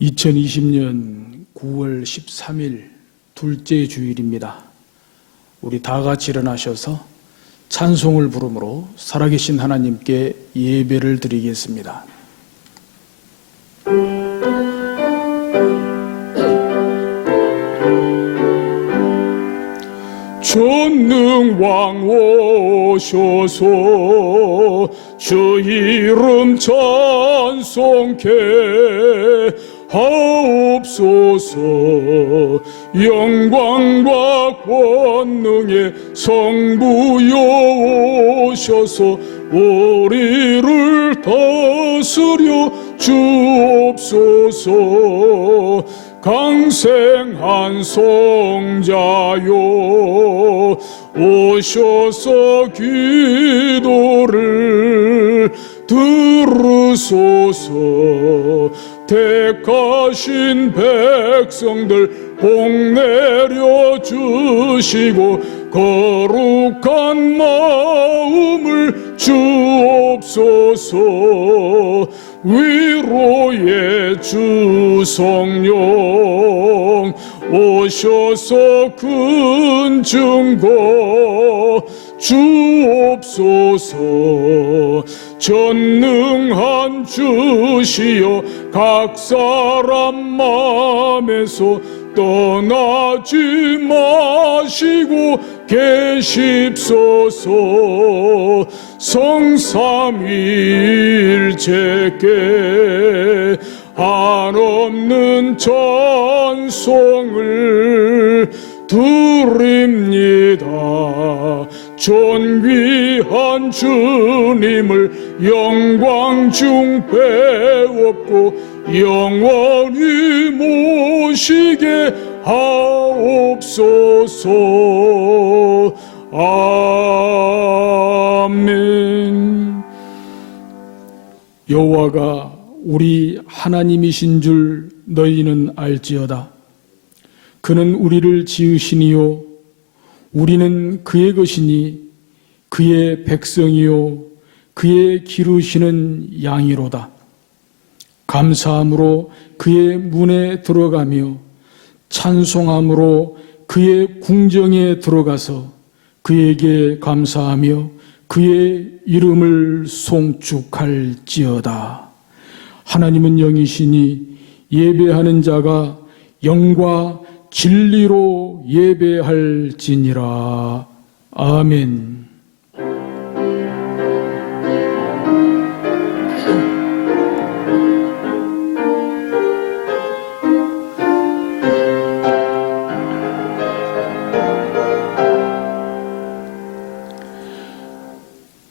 2020년 9월 13일 둘째 주일입니다. 우리 다 같이 일어나셔서 찬송을 부름으로 살아계신 하나님께 예배를 드리겠습니다. 전능왕 오셔서 주 이름 찬송케 하옵소서. 영광과 권능의 성부여 오셔서 우리를 다스려 주옵소서. 강생한 성자여 오셔서 기도를 들으소서. 택하신 백성들 복 내려 주시고 거룩한 마음을 주옵소서. 위로의 주 성령 오셔서 큰 증거 주옵소서. 전능한 주시여 각 사람 마음에서 떠나지 마시고 계십소서. 성삼위일체께 한없는 찬송을 드립니다. 존귀한 주님을 영광 중 배웠고 영원히 모시게 하옵소서. 아멘. 여호와가 우리 하나님이신 줄 너희는 알지어다. 그는 우리를 지으시니요 우리는 그의 것이니 그의 백성이요 그의 기르시는 양이로다. 감사함으로 그의 문에 들어가며 찬송함으로 그의 궁정에 들어가서 그에게 감사하며 그의 이름을 송축할지어다. 하나님은 영이시니 예배하는 자가 영과 진리로 예배할지니라. 아멘.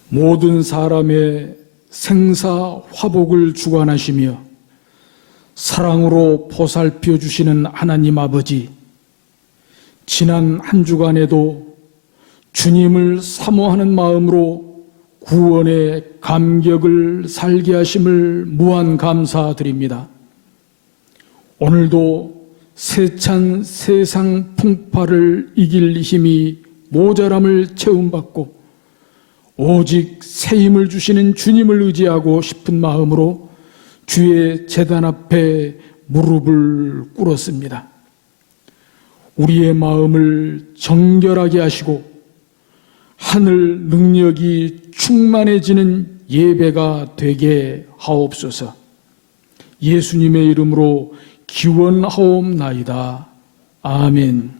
모든 사람의 생사 화복을 주관하시며 사랑으로 보살펴 주시는 하나님 아버지, 지난 한 주간에도 주님을 사모하는 마음으로 구원의 감격을 살게 하심을 무한 감사드립니다. 오늘도 세찬 세상 풍파를 이길 힘이 모자람을 채움받고 오직 새 힘을 주시는 주님을 의지하고 싶은 마음으로 주의 제단 앞에 무릎을 꿇었습니다. 우리의 마음을 정결하게 하시고 하늘 능력이 충만해지는 예배가 되게 하옵소서. 예수님의 이름으로 기원하옵나이다. 아멘.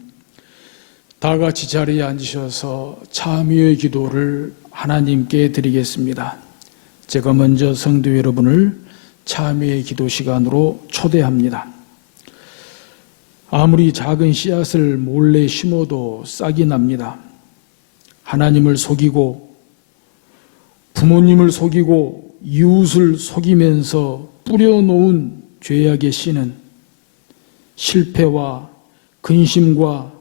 다 같이 자리에 앉으셔서 참여의 기도를 하나님께 드리겠습니다. 제가 먼저 성도 여러분을 참여의 기도 시간으로 초대합니다. 아무리 작은 씨앗을 몰래 심어도 싹이 납니다. 하나님을 속이고 부모님을 속이고 이웃을 속이면서 뿌려놓은 죄악의 씨는 실패와 근심과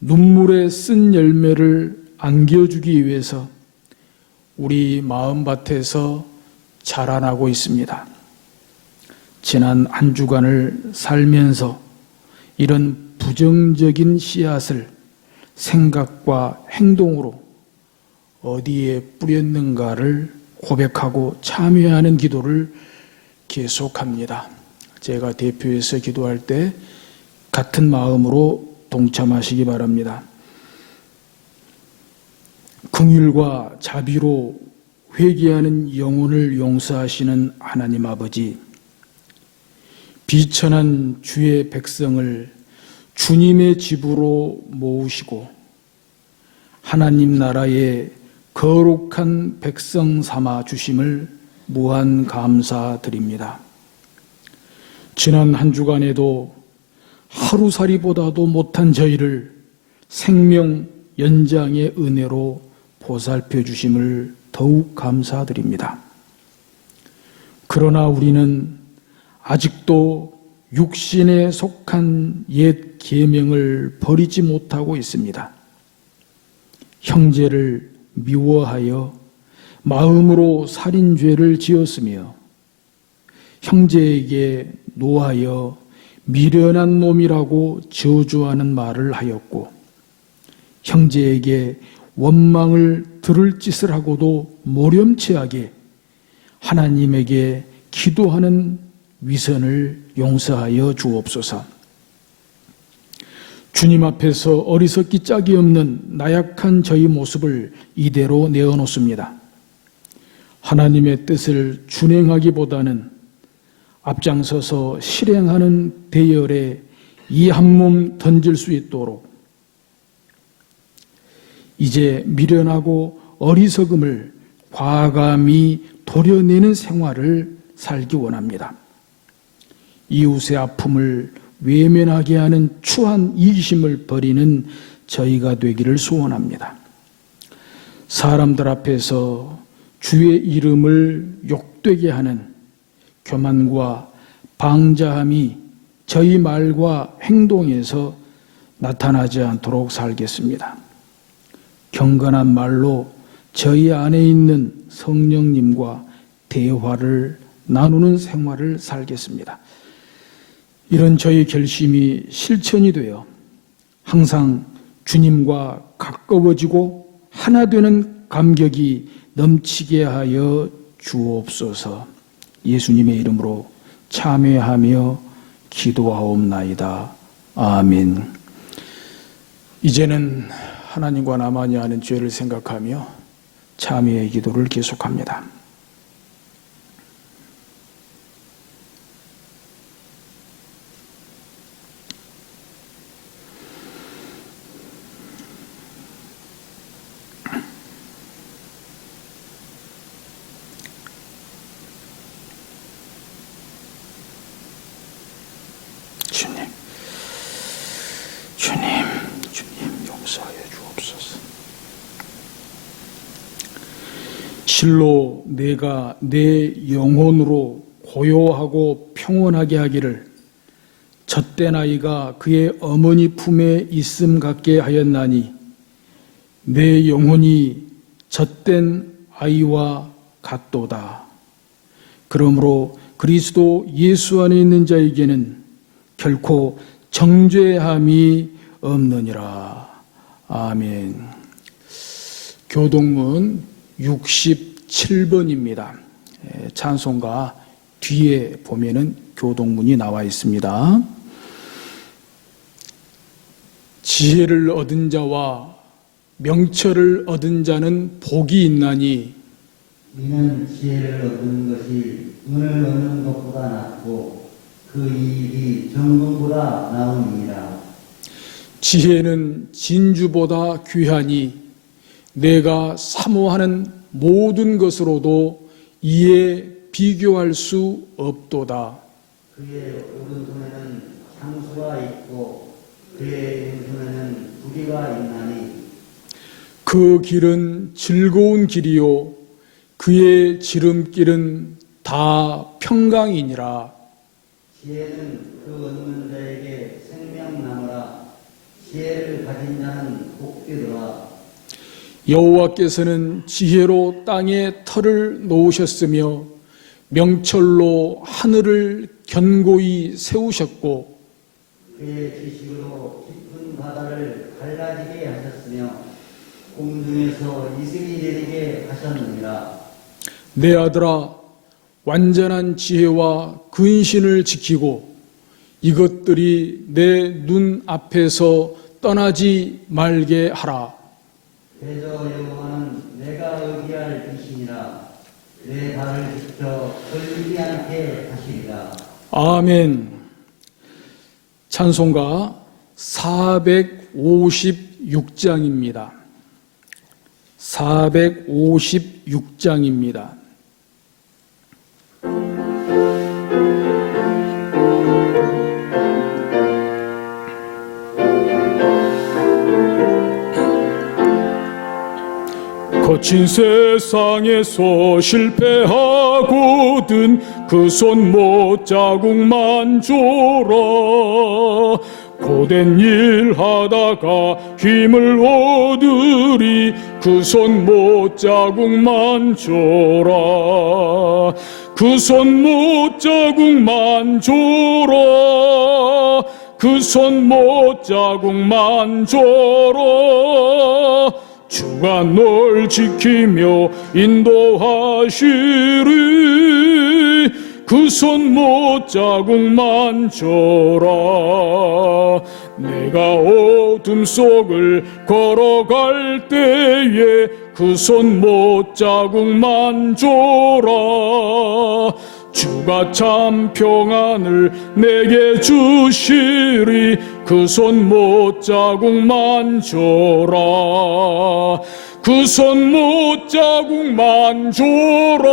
눈물의 쓴 열매를 안겨주기 위해서 우리 마음밭에서 자라나고 있습니다. 지난 한 주간을 살면서 이런 부정적인 씨앗을 생각과 행동으로 어디에 뿌렸는가를 고백하고 참여하는 기도를 계속합니다. 제가 대표해서 기도할 때 같은 마음으로 동참하시기 바랍니다. 긍휼과 자비로 회개하는 영혼을 용서하시는 하나님 아버지, 비천한 주의 백성을 주님의 집으로 모으시고 하나님 나라의 거룩한 백성 삼아 주심을 무한 감사드립니다. 지난 한 주간에도 하루살이보다도 못한 저희를 생명 연장의 은혜로 보살펴 주심을 더욱 감사드립니다. 그러나 우리는 아직도 육신에 속한 옛 계명을 버리지 못하고 있습니다. 형제를 미워하여 마음으로 살인죄를 지었으며 형제에게 노하여 미련한 놈이라고 저주하는 말을 하였고 형제에게 원망을 들을 짓을 하고도 모렴치하게 하나님에게 기도하는 위선을 용서하여 주옵소서. 주님 앞에서 어리석기 짝이 없는 나약한 저희 모습을 이대로 내어놓습니다. 하나님의 뜻을 준행하기보다는 앞장서서 실행하는 대열에 이 한 몸 던질 수 있도록 이제 미련하고 어리석음을 과감히 도려내는 생활을 살기 원합니다. 이웃의 아픔을 외면하게 하는 추한 이기심을 버리는 저희가 되기를 소원합니다. 사람들 앞에서 주의 이름을 욕되게 하는 교만과 방자함이 저희 말과 행동에서 나타나지 않도록 살겠습니다. 경건한 말로 저희 안에 있는 성령님과 대화를 나누는 생활을 살겠습니다. 이런 저희 결심이 실천이 되어 항상 주님과 가까워지고 하나 되는 감격이 넘치게 하여 주옵소서. 예수님의 이름으로 참회하며 기도하옵나이다. 아멘. 이제는 하나님과 나만이 아는 죄를 생각하며 참회의 기도를 계속합니다. 주님 용서하여 주옵소서. 실로 내가 내 영혼으로 고요하고 평온하게 하기를 젖된 아이가 그의 어머니 품에 있음 같게 하였나니 내 영혼이 젖된 아이와 같도다. 그러므로 그리스도 예수 안에 있는 자에게는 결코 정죄함이 없느니라. 아멘. 교동문 67번입니다. 찬송가 뒤에 보면은 교동문이 나와 있습니다. 지혜를 얻은 자와 명철을 얻은 자는 복이 있나니 이는 지혜를 얻는 것이 은을 얻는 것보다 낫고 그 이익이 정금보다 나으니라. 지혜는 진주보다 귀하니 내가 사모하는 모든 것으로도 이에 비교할 수 없도다. 그의 오른손에는 향수가 있고 그의 왼손에는 부귀가 있나니 그 길은 즐거운 길이요 그의 지름길은 다 평강이니라. 지혜는 그 얻는 자에게 생명나무라. 지혜를 가진 자는 복되더라. 여호와께서는 지혜로 땅에 터를 놓으셨으며 명철로 하늘을 견고히 세우셨고 그의 지식으로 깊은 바다를 갈라지게 하셨으며 공중에서 이슬이 내리게 하셨느니라. 내 아들아 완전한 지혜와 근신을 지키고 이것들이 내 눈 앞에서 떠나지 말게 하라. 대저 여호와는 내가 의지할 이시니라. 내 발을 지켜 걸리지 않게 하시리라. 아멘. 찬송가 456장입니다. 456장입니다. 거친 세상에서 실패하고든 그 손 못자국만 줘라. 고된 일 하다가 힘을 얻으리 그 손 못자국만 줘라. 그 손 못자국만 줘라. 그 손 못자국만 줘라. 주가 널 지키며 인도하시리 그 손 못자국만 줘라. 내가 어둠 속을 걸어갈 때에 그 손 못자국만 줘라. 주가 참 평안을 내게 주시리 그 손 못자국만 줘라. 그 손 못자국만 줘라.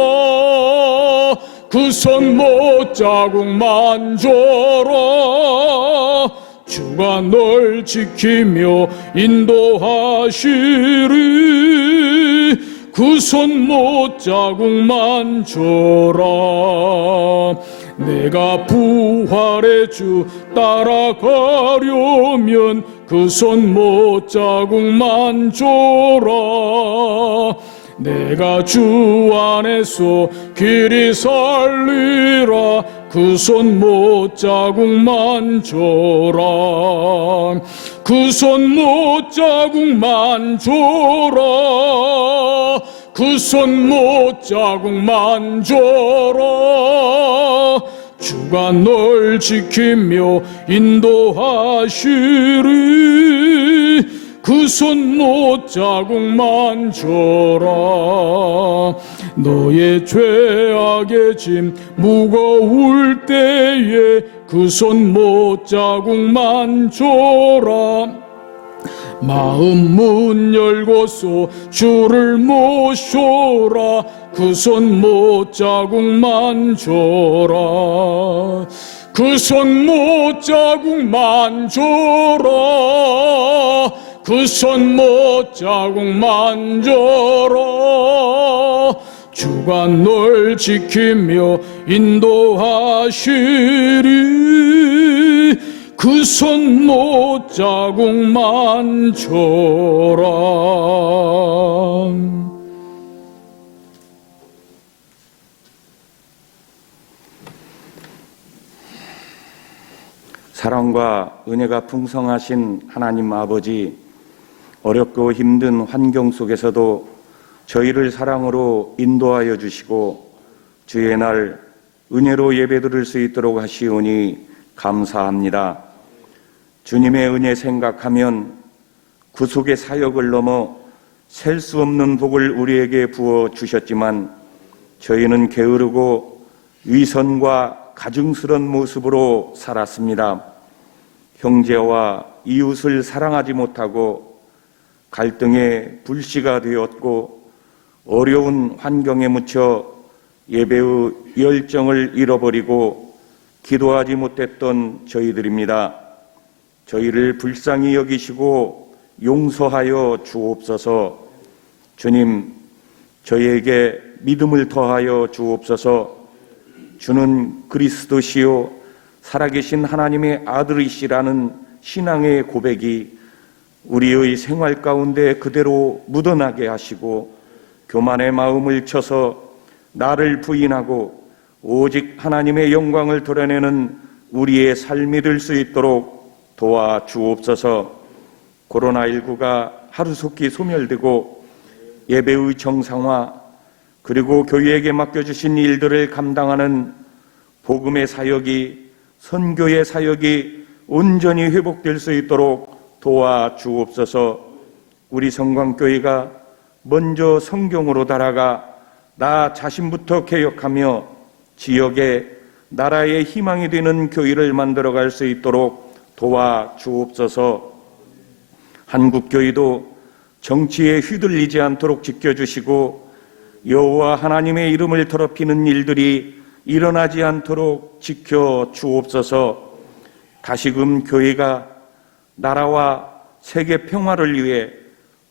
그 손 못자국만 줘라. 주가 널 지키며 인도하시리 그 손 못자국만 줘라. 내가 부활의 주 따라가려면 그 손 못자국만 줘라. 내가 주 안에서 길이 살리라 그 손 못자국만 줘라. 그 손 못자국만 줘라. 그 손 못자국만 줘라. 주가 널 지키며 인도하시리 그 손 못자국만 줘라. 너의 죄악의 짐 무거울 때에 그 손 못자국만 줘라. 마음 문 열고서 주를 모셔라. 그 손 못자국만 줘라. 그 손 못자국만 줘라. 그 손 못자국만 줘라. 주가 널 지키며 인도하시리 그 손 못자국만 줘라. 사랑과 은혜가 풍성하신 하나님 아버지, 어렵고 힘든 환경 속에서도 저희를 사랑으로 인도하여 주시고 주의 날 은혜로 예배드릴 수 있도록 하시오니 감사합니다. 주님의 은혜 생각하면 구속의 사역을 넘어 셀 수 없는 복을 우리에게 부어 주셨지만 저희는 게으르고 위선과 가증스런 모습으로 살았습니다. 형제와 이웃을 사랑하지 못하고 갈등의 불씨가 되었고 어려운 환경에 묻혀 예배의 열정을 잃어버리고 기도하지 못했던 저희들입니다. 저희를 불쌍히 여기시고 용서하여 주옵소서. 주님, 저희에게 믿음을 더하여 주옵소서. 주는 그리스도시요 살아계신 하나님의 아들이시라는 신앙의 고백이 우리의 생활 가운데 그대로 묻어나게 하시고 교만의 마음을 쳐서 나를 부인하고 오직 하나님의 영광을 드러내는 우리의 삶이 될 수 있도록 도와주옵소서. 코로나19가 하루속히 소멸되고 예배의 정상화, 그리고 교회에게 맡겨주신 일들을 감당하는 복음의 사역이, 선교의 사역이 온전히 회복될 수 있도록 도와주옵소서. 우리 성광교회가 먼저 성경으로 달아가 나 자신부터 개혁하며 지역에 나라의 희망이 되는 교회를 만들어갈 수 있도록 도와주옵소서. 한국교회도 정치에 휘둘리지 않도록 지켜주시고 여호와 하나님의 이름을 더럽히는 일들이 일어나지 않도록 지켜주옵소서. 다시금 교회가 나라와 세계 평화를 위해,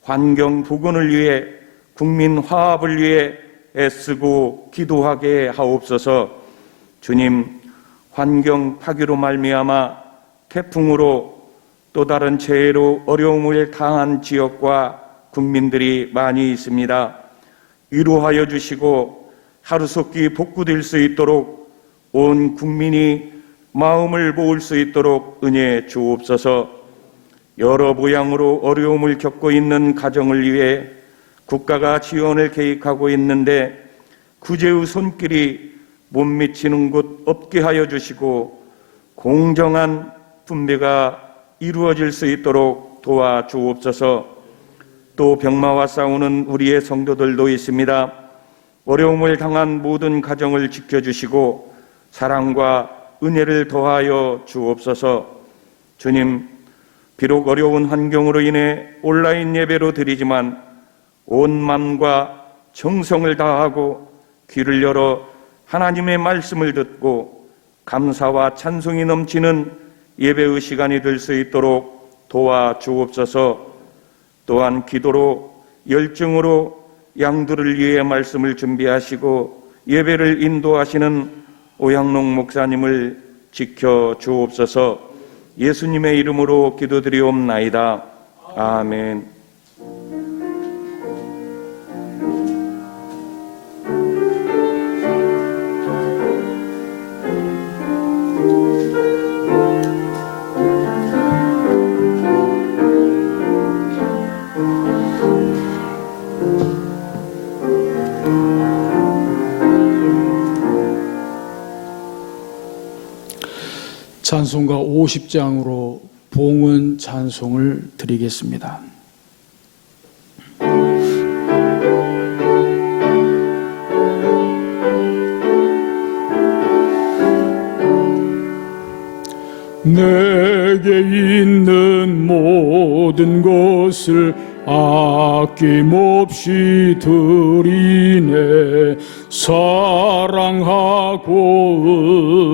환경 복원을 위해, 국민 화합을 위해 애쓰고 기도하게 하옵소서. 주님, 환경 파괴로 말미암아 태풍으로 또 다른 재해로 어려움을 당한 지역과 국민들이 많이 있습니다. 위로하여 주시고 하루속히 복구될 수 있도록 온 국민이 마음을 모을 수 있도록 은혜 주옵소서. 여러 모양으로 어려움을 겪고 있는 가정을 위해 국가가 지원을 계획하고 있는데 구제의 손길이 못 미치는 곳 없게 하여 주시고 공정한 분배가 이루어질 수 있도록 도와주옵소서. 또 병마와 싸우는 우리의 성도들도 있습니다. 어려움을 당한 모든 가정을 지켜주시고 사랑과 은혜를 더하여 주옵소서. 주님, 비록 어려운 환경으로 인해 온라인 예배로 드리지만 온 마음과 정성을 다하고 귀를 열어 하나님의 말씀을 듣고 감사와 찬송이 넘치는 예배의 시간이 될 수 있도록 도와주옵소서. 또한 기도로 열정으로 양들을 위해 말씀을 준비하시고 예배를 인도하시는 오양록 목사님을 지켜주옵소서. 예수님의 이름으로 기도드리옵나이다. 아멘. 찬송가 50장으로 봉헌 찬송을 드리겠습니다. 내게 있는 모든 것을 아낌없이 드리네. 사랑하고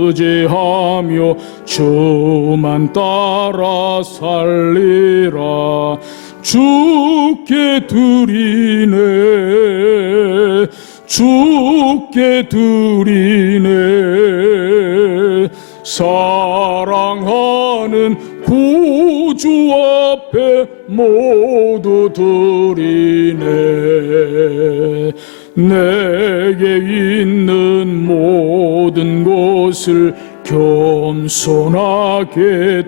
의지하며 주만 따라 살리라. 주께 드리네, 주께 드리네. 사랑하는 구주 앞에 모두 드리네. 내게 있는 모든 것을 겸손하게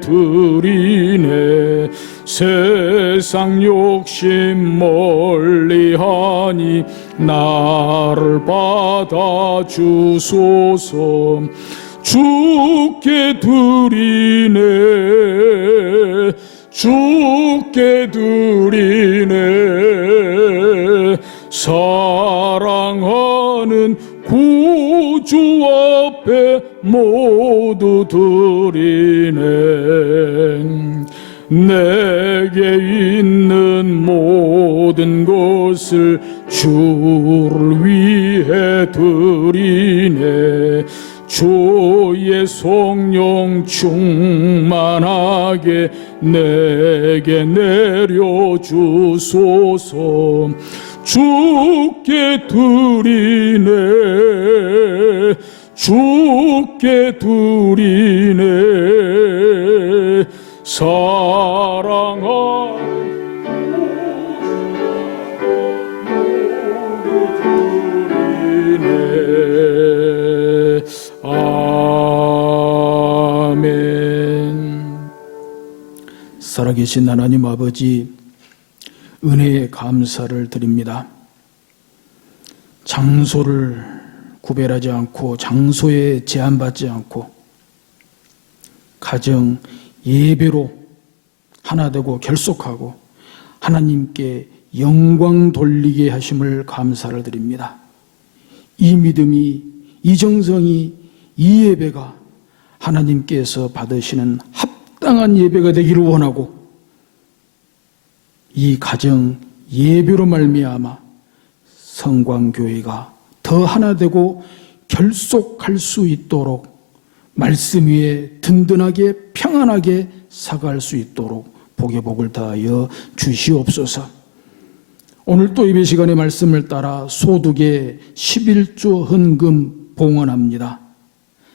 드리네. 세상 욕심 멀리하니 나를 받아주소서. 주께 드리네, 주께 드리네. 사랑하는 구주 앞에 모두 드리네. 내게 있는 모든 것을 주를 위해 드리네. 주의 성령 충만하게 내게 내려주소서. 주께 드리네, 주께 드리네. 사랑하는 아멘. 살아계신 하나님 아버지, 은혜에 감사를 드립니다. 장소를 구별하지 않고 장소에 제한받지 않고 가정 예배로 하나 되고 결속하고 하나님께 영광 돌리게 하심을 감사를 드립니다. 이 믿음이, 이 정성이, 이 예배가 하나님께서 받으시는 합당한 예배가 되기를 원하고 이 가정 예배로 말미암아 성광교회가 더 하나 되고 결속할 수 있도록 말씀 위에 든든하게 평안하게 사갈 수 있도록 복의 복을 다하여 주시옵소서. 오늘 또 예배 시간의 말씀을 따라 소득의 11조 헌금 봉헌합니다.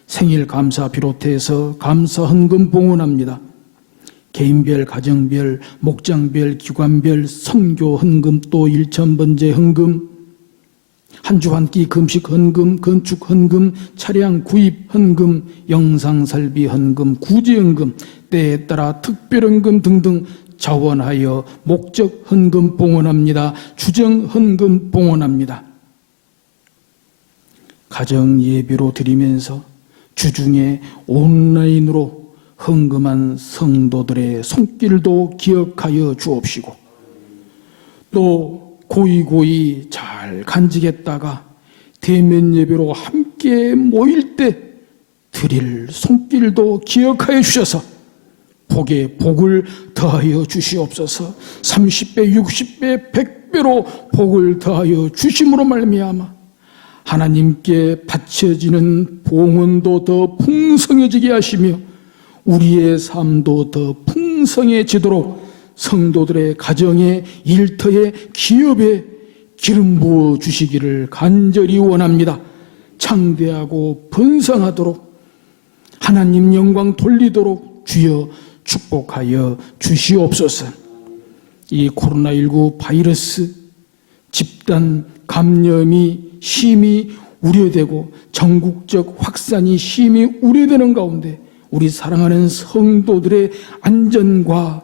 생일 감사 비롯해서 감사 헌금 봉헌합니다. 개인별, 가정별, 목장별, 기관별 선교 헌금, 또 일천번제 헌금, 한 주 한 끼 금식 헌금, 건축 헌금, 차량 구입 헌금, 영상 설비 헌금, 구제 헌금, 때에 따라 특별 헌금 등등 자원하여 목적 헌금 봉헌합니다. 주정 헌금 봉헌합니다. 가정 예배로 드리면서 주중에 온라인으로 헌금한 성도들의 손길도 기억하여 주옵시고 또 고이고이 잘 간직했다가 대면 예배로 함께 모일 때 드릴 손길도 기억하여 주셔서 복에 복을 더하여 주시옵소서. 30배, 60배, 100배로 복을 더하여 주심으로 말미암아 하나님께 바쳐지는 봉헌도 더 풍성해지게 하시며 우리의 삶도 더 풍성해지도록 성도들의 가정에, 일터에, 기업에 기름 부어 주시기를 간절히 원합니다. 창대하고 번성하도록 하나님 영광 돌리도록 주여 축복하여 주시옵소서. 이 코로나19 바이러스 집단 감염이 심히 우려되고 전국적 확산이 심히 우려되는 가운데 우리 사랑하는 성도들의 안전과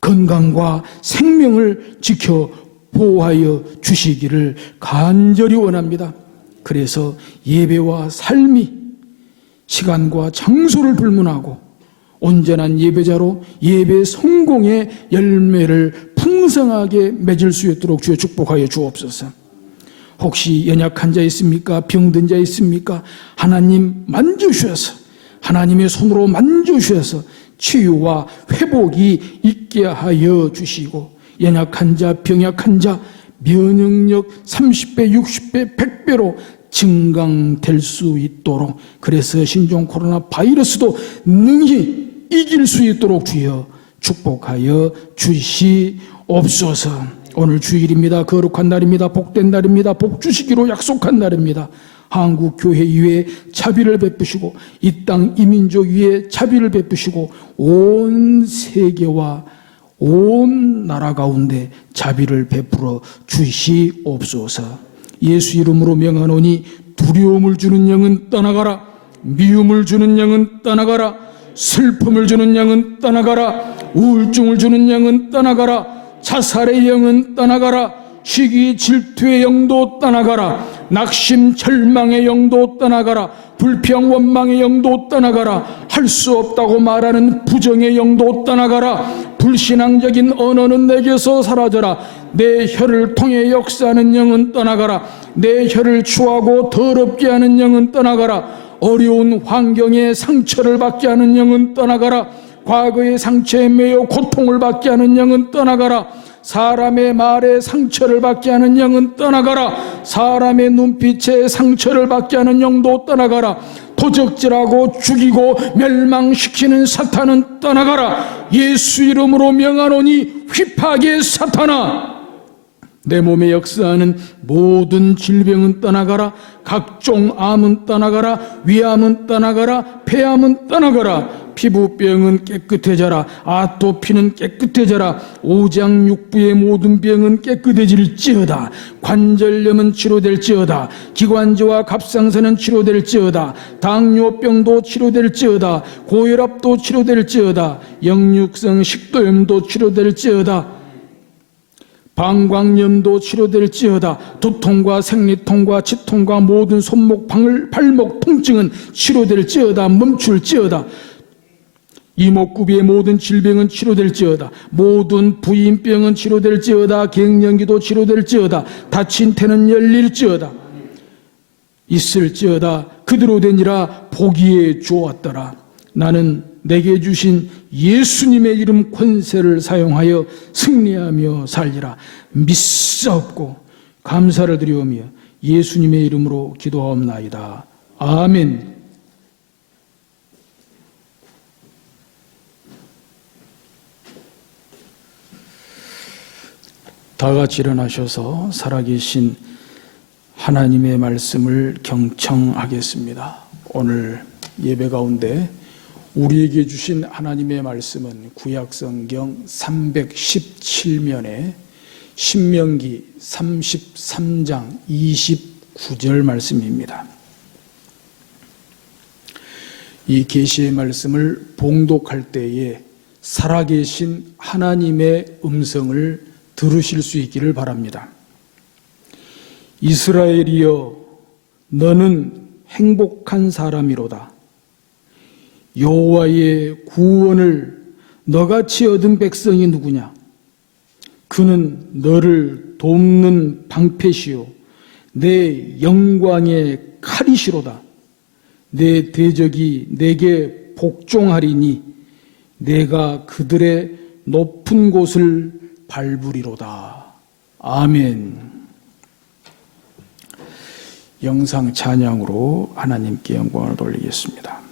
건강과 생명을 지켜 보호하여 주시기를 간절히 원합니다. 그래서 예배와 삶이 시간과 장소를 불문하고 온전한 예배자로 예배 성공의 열매를 풍성하게 맺을 수 있도록 주여 축복하여 주옵소서. 혹시 연약한 자 있습니까? 병든 자 있습니까? 하나님 만져주셔서 하나님의 손으로 만져주셔서 치유와 회복이 있게 하여 주시고 연약한 자, 병약한 자 면역력 30배, 60배, 100배로 증강될 수 있도록 그래서 신종 코로나 바이러스도 능히 이길 수 있도록 주여 축복하여 주시옵소서. 오늘 주일입니다. 거룩한 날입니다. 복된 날입니다. 복 주시기로 약속한 날입니다. 한국 교회 위에 자비를 베푸시고 이 땅 이민족 위에 자비를 베푸시고 온 세계와 온 나라 가운데 자비를 베풀어 주시옵소서. 예수 이름으로 명하노니 두려움을 주는 영은 떠나가라. 미움을 주는 영은 떠나가라. 슬픔을 주는 영은 떠나가라. 우울증을 주는 영은 떠나가라. 자살의 영은 떠나가라. 시기 질투의 영도 떠나가라. 낙심 절망의 영도 떠나가라. 불평 원망의 영도 떠나가라. 할 수 없다고 말하는 부정의 영도 떠나가라. 불신앙적인 언어는 내게서 사라져라. 내 혀를 통해 역사하는 영은 떠나가라. 내 혀를 추하고 더럽게 하는 영은 떠나가라. 어려운 환경에 상처를 받게 하는 영은 떠나가라. 과거의 상처에 매여 고통을 받게 하는 영은 떠나가라. 사람의 말에 상처를 받게 하는 영은 떠나가라. 사람의 눈빛에 상처를 받게 하는 영도 떠나가라. 도적질하고 죽이고 멸망시키는 사탄은 떠나가라. 예수 이름으로 명하노니 휘파게 사탄아, 내 몸에 역사하는 모든 질병은 떠나가라. 각종 암은 떠나가라. 위암은 떠나가라. 폐암은 떠나가라. 피부병은 깨끗해져라. 아토피는 깨끗해져라. 오장육부의 모든 병은 깨끗해질지어다. 관절염은 치료될지어다. 기관지와 갑상선은 치료될지어다. 당뇨병도 치료될지어다. 고혈압도 치료될지어다. 역류성 식도염도 치료될지어다. 방광염도 치료될지어다. 두통과 생리통과 치통과 모든 손목, 발목 통증은 치료될지어다. 멈출지어다. 이목구비의 모든 질병은 치료될지어다. 모든 부인병은 치료될지어다. 갱년기도 치료될지어다. 다친 태는 열릴지어다. 있을지어다. 그대로 되니라. 보기에 좋았더라. 나는 내게 주신 예수님의 이름 권세를 사용하여 승리하며 살리라. 믿사옵고 감사를 드리오며 예수님의 이름으로 기도하옵나이다. 아멘. 다 같이 일어나셔서 살아계신 하나님의 말씀을 경청하겠습니다. 오늘 예배 가운데 우리에게 주신 하나님의 말씀은 구약성경 317면에 신명기 33장 29절 말씀입니다. 이 계시의 말씀을 봉독할 때에 살아계신 하나님의 음성을 들으실 수 있기를 바랍니다. 이스라엘이여, 너는 행복한 사람이로다. 여호와의 구원을 너같이 얻은 백성이 누구냐? 그는 너를 돕는 방패시요 내 영광의 칼이시로다. 내 대적이 내게 복종하리니 내가 그들의 높은 곳을 밟으리로다. 아멘. 영상 찬양으로 하나님께 영광을 돌리겠습니다.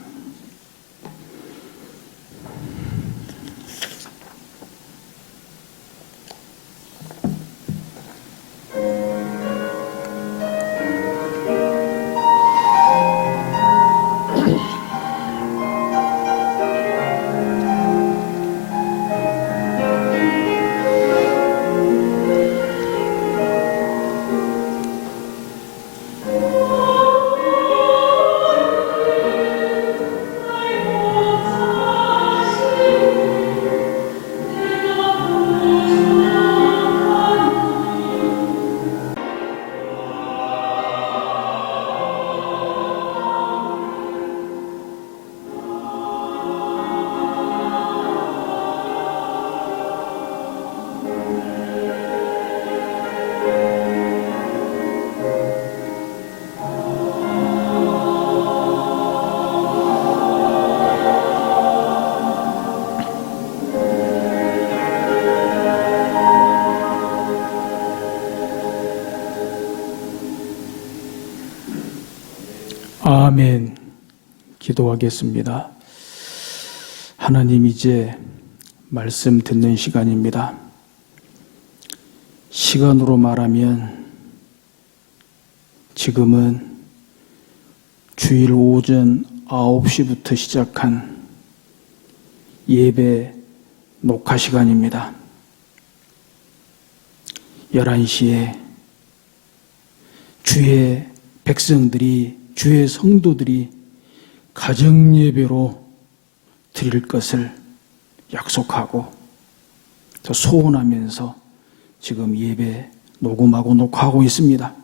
아멘. 기도하겠습니다. 하나님, 이제 말씀 듣는 시간입니다. 시간으로 말하면 지금은 주일 오전 9시부터 시작한 예배 녹화 시간입니다. 11시에 주의 백성들이, 주의 성도들이 가정예배로 드릴 것을 약속하고 더 소원하면서 지금 예배 녹음하고 녹화하고 있습니다.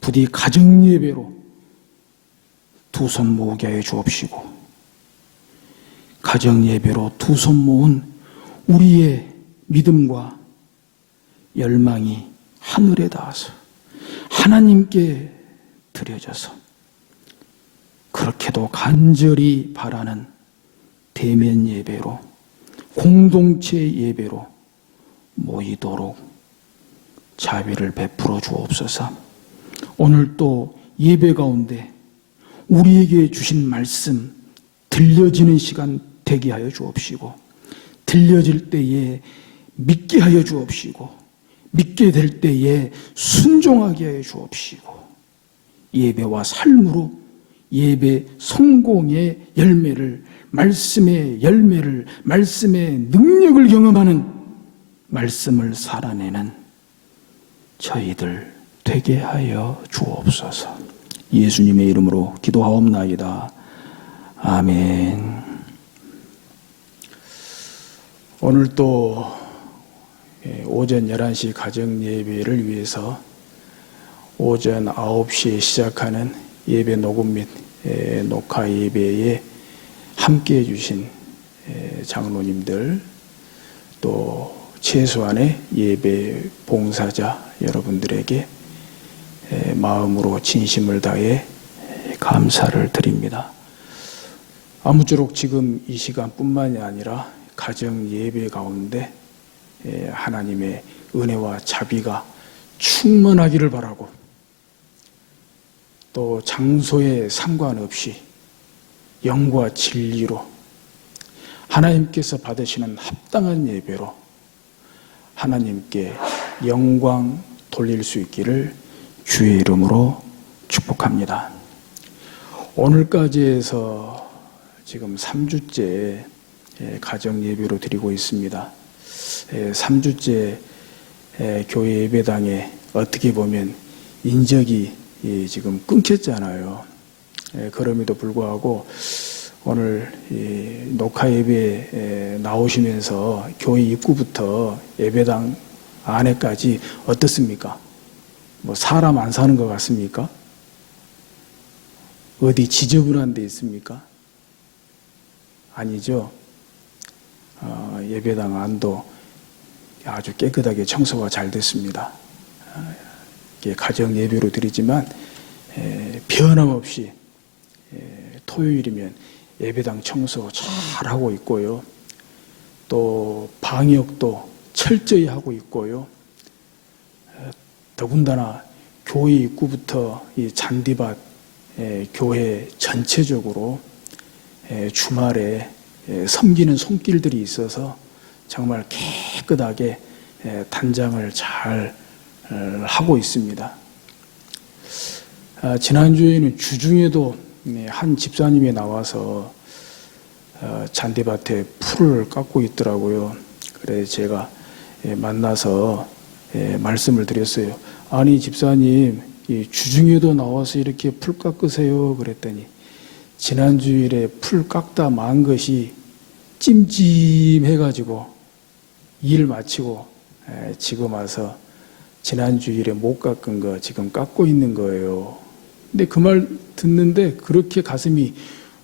부디 가정예배로 두 손 모으게 하여 주옵시고, 가정예배로 두 손 모은 우리의 믿음과 열망이 하늘에 닿아서 하나님께 드려져서 그렇게도 간절히 바라는 대면 예배로, 공동체 예배로 모이도록 자비를 베풀어 주옵소서. 오늘 또 예배 가운데 우리에게 주신 말씀 들려지는 시간 되게 하여 주옵시고, 들려질 때에 믿게 하여 주옵시고, 믿게 될 때에 순종하게 하여 주옵시고, 예배와 삶으로 예배 성공의 열매를, 말씀의 열매를, 말씀의 능력을 경험하는, 말씀을 살아내는 저희들 되게 하여 주옵소서. 예수님의 이름으로 기도하옵나이다. 아멘. 오늘 또 오전 11시 가정 예배를 위해서 오전 9시에 시작하는 예배 녹음 및 녹화 예배에 함께해 주신 장로님들, 또 최소한의 예배 봉사자 여러분들에게 마음으로 진심을 다해 감사를 드립니다. 아무쪼록 지금 이 시간뿐만이 아니라 가정 예배 가운데 하나님의 은혜와 자비가 충만하기를 바라고, 또 장소에 상관없이 영과 진리로 하나님께서 받으시는 합당한 예배로 하나님께 영광 돌릴 수 있기를 주의 이름으로 축복합니다. 오늘까지 해서 지금 3주째 가정 예배로 드리고 있습니다. 3주째 교회 예배당에 어떻게 보면 인적이 지금 끊겼잖아요. 그럼에도 불구하고 오늘 녹화 예배에 나오시면서 교회 입구부터 예배당 안에까지 어떻습니까? 뭐 사람 안 사는 것 같습니까? 어디 지저분한 데 있습니까? 아니죠. 예배당 안도 아주 깨끗하게 청소가 잘 됐습니다. 가정 예배로 드리지만 변함없이 토요일이면 예배당 청소 잘 하고 있고요. 또 방역도 철저히 하고 있고요. 더군다나 교회 입구부터 이 잔디밭 교회 전체적으로 주말에 섬기는 손길들이 있어서 정말 깨끗하게 단장을 잘 하고 있습니다. 지난주에는 주중에도 한 집사님이 나와서 잔디밭에 풀을 깎고 있더라고요. 그래 제가 만나서 말씀을 드렸어요. 아니 집사님, 주중에도 나와서 이렇게 풀 깎으세요? 그랬더니 지난주일에 풀 깎다 만 것이 찜찜해가지고 일 마치고 지금 와서 지난주일에 못 깎은 거 지금 깎고 있는 거예요. 근데 그 말 듣는데 그렇게 가슴이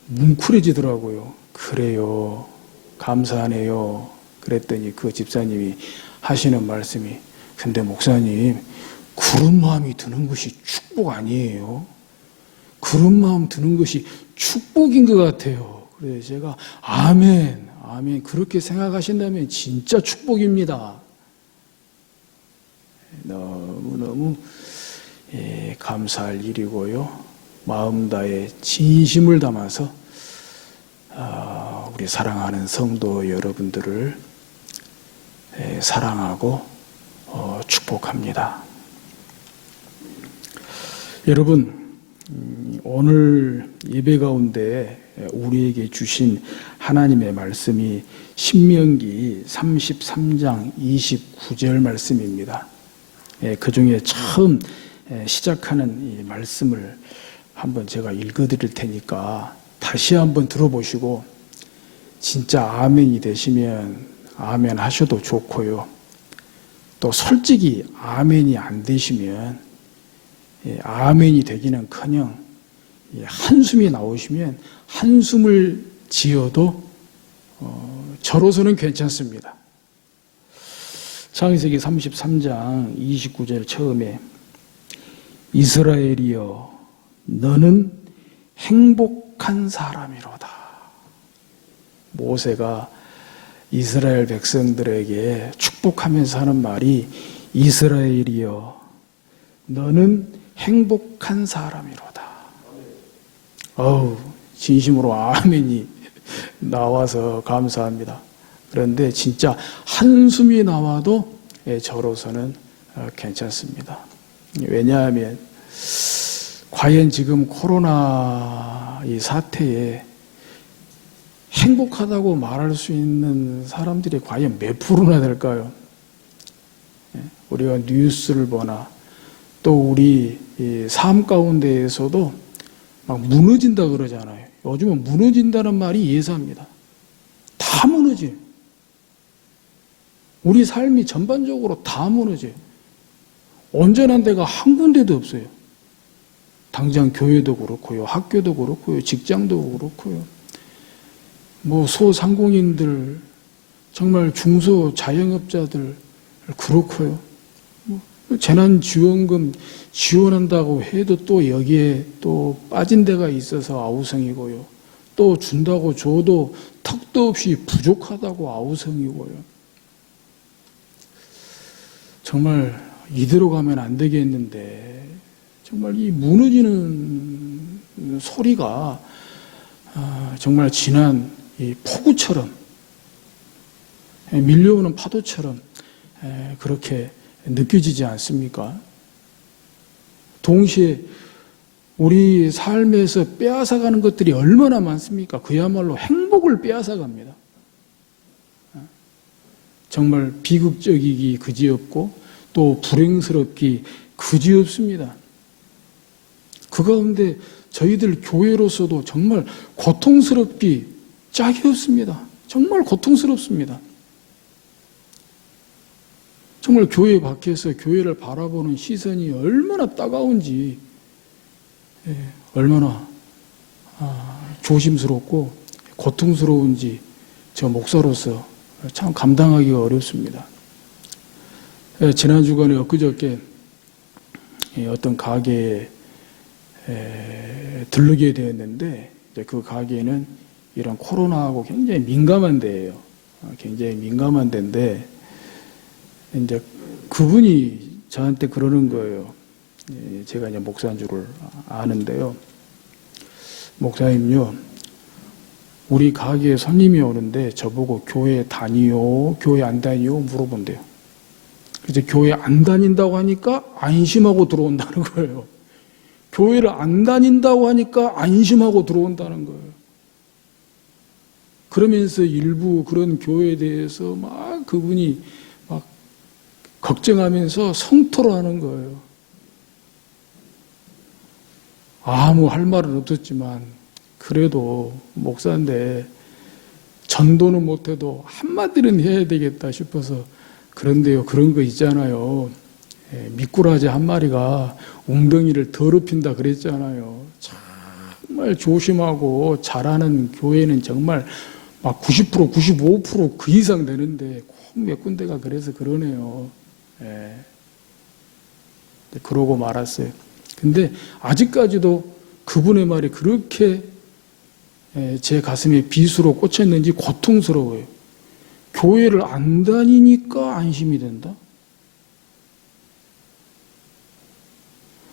뭉클해지더라고요. 그래요. 감사하네요. 그랬더니 그 집사님이 하시는 말씀이, 근데 목사님, 그런 마음이 드는 것이 축복 아니에요? 그런 마음 드는 것이 축복인 것 같아요. 그래서 제가 아멘, 아멘, 그렇게 생각하신다면 진짜 축복입니다. 너무너무 감사할 일이고요. 마음 다해 진심을 담아서 우리 사랑하는 성도 여러분들을 사랑하고 축복합니다. 여러분, 오늘 예배 가운데 우리에게 주신 하나님의 말씀이 신명기 33장 29절 말씀입니다. 그 중에 처음 시작하는 이 말씀을 한번 제가 읽어드릴 테니까 다시 한번 들어보시고 진짜 아멘이 되시면 아멘 하셔도 좋고요. 또 솔직히 아멘이 안 되시면 아멘이 되기는커녕 한숨이 나오시면 한숨을 지어도 저로서는 괜찮습니다. 창세기 33장 29절 처음에 이스라엘이여 너는 행복한 사람이로다. 모세가 이스라엘 백성들에게 축복하면서 하는 말이 이스라엘이여 너는 행복한 사람이로다. 진심으로 아멘이 나와서 감사합니다. 그런데 진짜 한숨이 나와도 저로서는 괜찮습니다. 왜냐하면 과연 지금 코로나 이 사태에 행복하다고 말할 수 있는 사람들이 과연 몇 프로나 될까요? 우리가 뉴스를 보나 또 우리 삶 가운데에서도 막 무너진다 그러잖아요. 요즘은 무너진다는 말이 예사입니다. 다 무너져요. 우리 삶이 전반적으로 다 무너져요. 온전한 데가 한 군데도 없어요. 당장 교회도 그렇고요, 학교도 그렇고요, 직장도 그렇고요. 뭐 소상공인들, 정말 중소 자영업자들 그렇고요. 뭐 재난지원금 지원한다고 해도 또 여기에 또 빠진 데가 있어서 아우성이고요. 또 준다고 줘도 턱도 없이 부족하다고 아우성이고요. 정말 이대로 가면 안 되겠는데 정말 이 무너지는 소리가 정말 진한 이 폭우처럼 밀려오는 파도처럼 그렇게 느껴지지 않습니까? 동시에 우리 삶에서 빼앗아가는 것들이 얼마나 많습니까? 그야말로 행복을 빼앗아갑니다. 정말 비극적이기 그지없고 또 불행스럽기 그지없습니다. 그 가운데 저희들 교회로서도 정말 고통스럽기 짝이 없습니다. 정말 고통스럽습니다. 정말 교회 밖에서 교회를 바라보는 시선이 얼마나 따가운지, 얼마나 조심스럽고 고통스러운지 저 목사로서 참 감당하기가 어렵습니다. 지난 주간에 엊그저께 어떤 가게에 들르게 되었는데 그 가게는 이런 코로나하고 굉장히 민감한 데예요. 굉장히 민감한 데인데 이제 그분이 저한테 그러는 거예요. 제가 이제 목사인 줄을 아는데요. 목사님요, 우리 가게에 손님이 오는데 저보고 교회 다니요, 교회 안 다니요 물어본대요. 그래서 교회 안 다닌다고 하니까 안심하고 들어온다는 거예요. 교회를 안 다닌다고 하니까 안심하고 들어온다는 거예요. 그러면서 일부 그런 교회에 대해서 막 그분이 막 걱정하면서 성토를 하는 거예요. 아무 할 말은 없었지만 그래도 목사인데 전도는 못해도 한마디는 해야 되겠다 싶어서 그런데요, 그런 거 있잖아요. 미꾸라지 한 마리가 웅덩이를 더럽힌다 그랬잖아요. 정말 조심하고 잘하는 교회는 정말 막 90%, 95% 그 이상 되는데 꼭 몇 군데가 그래서 그러네요. 그러고 말았어요. 근데 아직까지도 그분의 말이 그렇게 제 가슴에 비수로 꽂혔는지 고통스러워요. 교회를 안 다니니까 안심이 된다?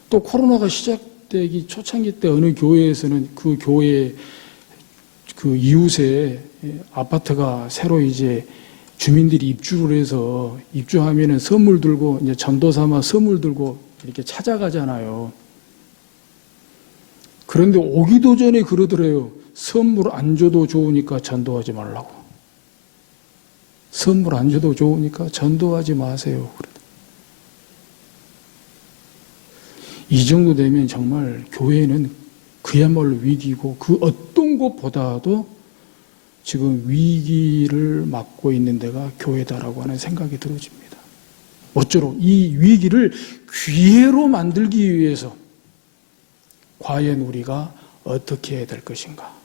또 코로나가 시작되기 초창기 때 어느 교회에서는 그 교회 그 이웃에 아파트가 새로 이제 주민들이 입주를 해서 입주하면은 선물 들고 이제 전도 삼아 선물 들고 이렇게 찾아가잖아요. 그런데 오기도 전에 그러더래요. 선물 안 줘도 좋으니까 전도하지 말라고. 선물 안 줘도 좋으니까 전도하지 마세요. 이 정도 되면 정말 교회는 그야말로 위기고 그 어떤 것보다도 지금 위기를 맞고 있는 데가 교회다라고 하는 생각이 들어집니다. 모쪼록 이 위기를 기회로 만들기 위해서 과연 우리가 어떻게 해야 될 것인가?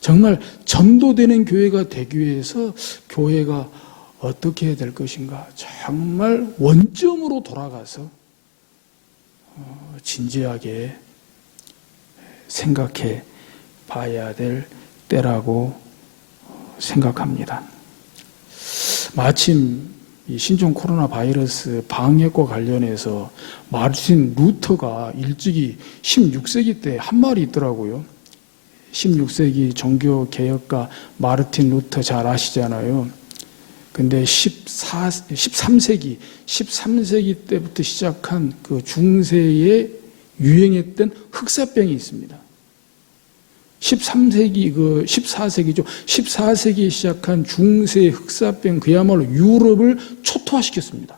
정말 전도되는 교회가 되기 위해서 교회가 어떻게 해야 될 것인가? 정말 원점으로 돌아가서 진지하게 생각해 봐야 될 때라고 생각합니다. 마침 이 신종 코로나 바이러스 방역과 관련해서 마르틴 루터가 일찍이 16세기 때 한 말이 있더라고요. 16세기 종교개혁가 마르틴 루터 잘 아시잖아요. 근데 13세기 때부터 시작한 그 중세에 유행했던 흑사병이 있습니다. 14세기죠. 14세기에 시작한 중세 흑사병, 그야말로 유럽을 초토화시켰습니다.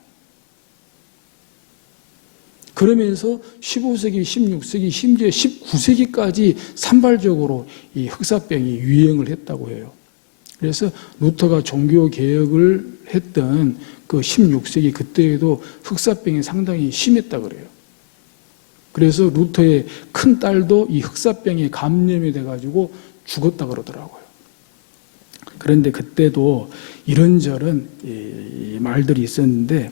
그러면서 15세기, 16세기, 심지어 19세기까지 산발적으로 이 흑사병이 유행을 했다고 해요. 그래서 루터가 종교 개혁을 했던 그 16세기 그때에도 흑사병이 상당히 심했다 그래요. 그래서 루터의 큰 딸도 이 흑사병에 감염이 돼가지고 죽었다 그러더라고요. 그런데 그때도 이런저런 이 말들이 있었는데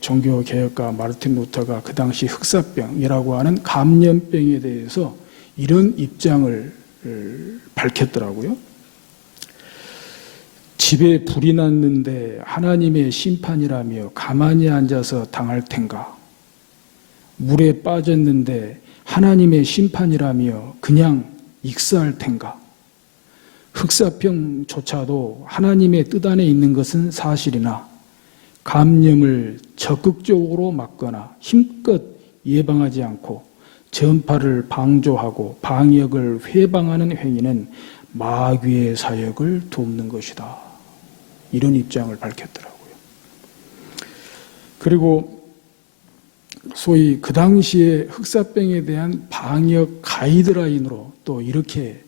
종교 개혁가 마르틴 루터가 그 당시 흑사병이라고 하는 감염병에 대해서 이런 입장을 밝혔더라고요. 집에 불이 났는데 하나님의 심판이라며 가만히 앉아서 당할 텐가? 물에 빠졌는데 하나님의 심판이라며 그냥 익사할 텐가? 흑사병조차도 하나님의 뜻 안에 있는 것은 사실이나 감염을 적극적으로 막거나 힘껏 예방하지 않고 전파를 방조하고 방역을 회방하는 행위는 마귀의 사역을 돕는 것이다. 이런 입장을 밝혔더라고요. 그리고 소위 그 당시에 흑사병에 대한 방역 가이드라인으로 또 이렇게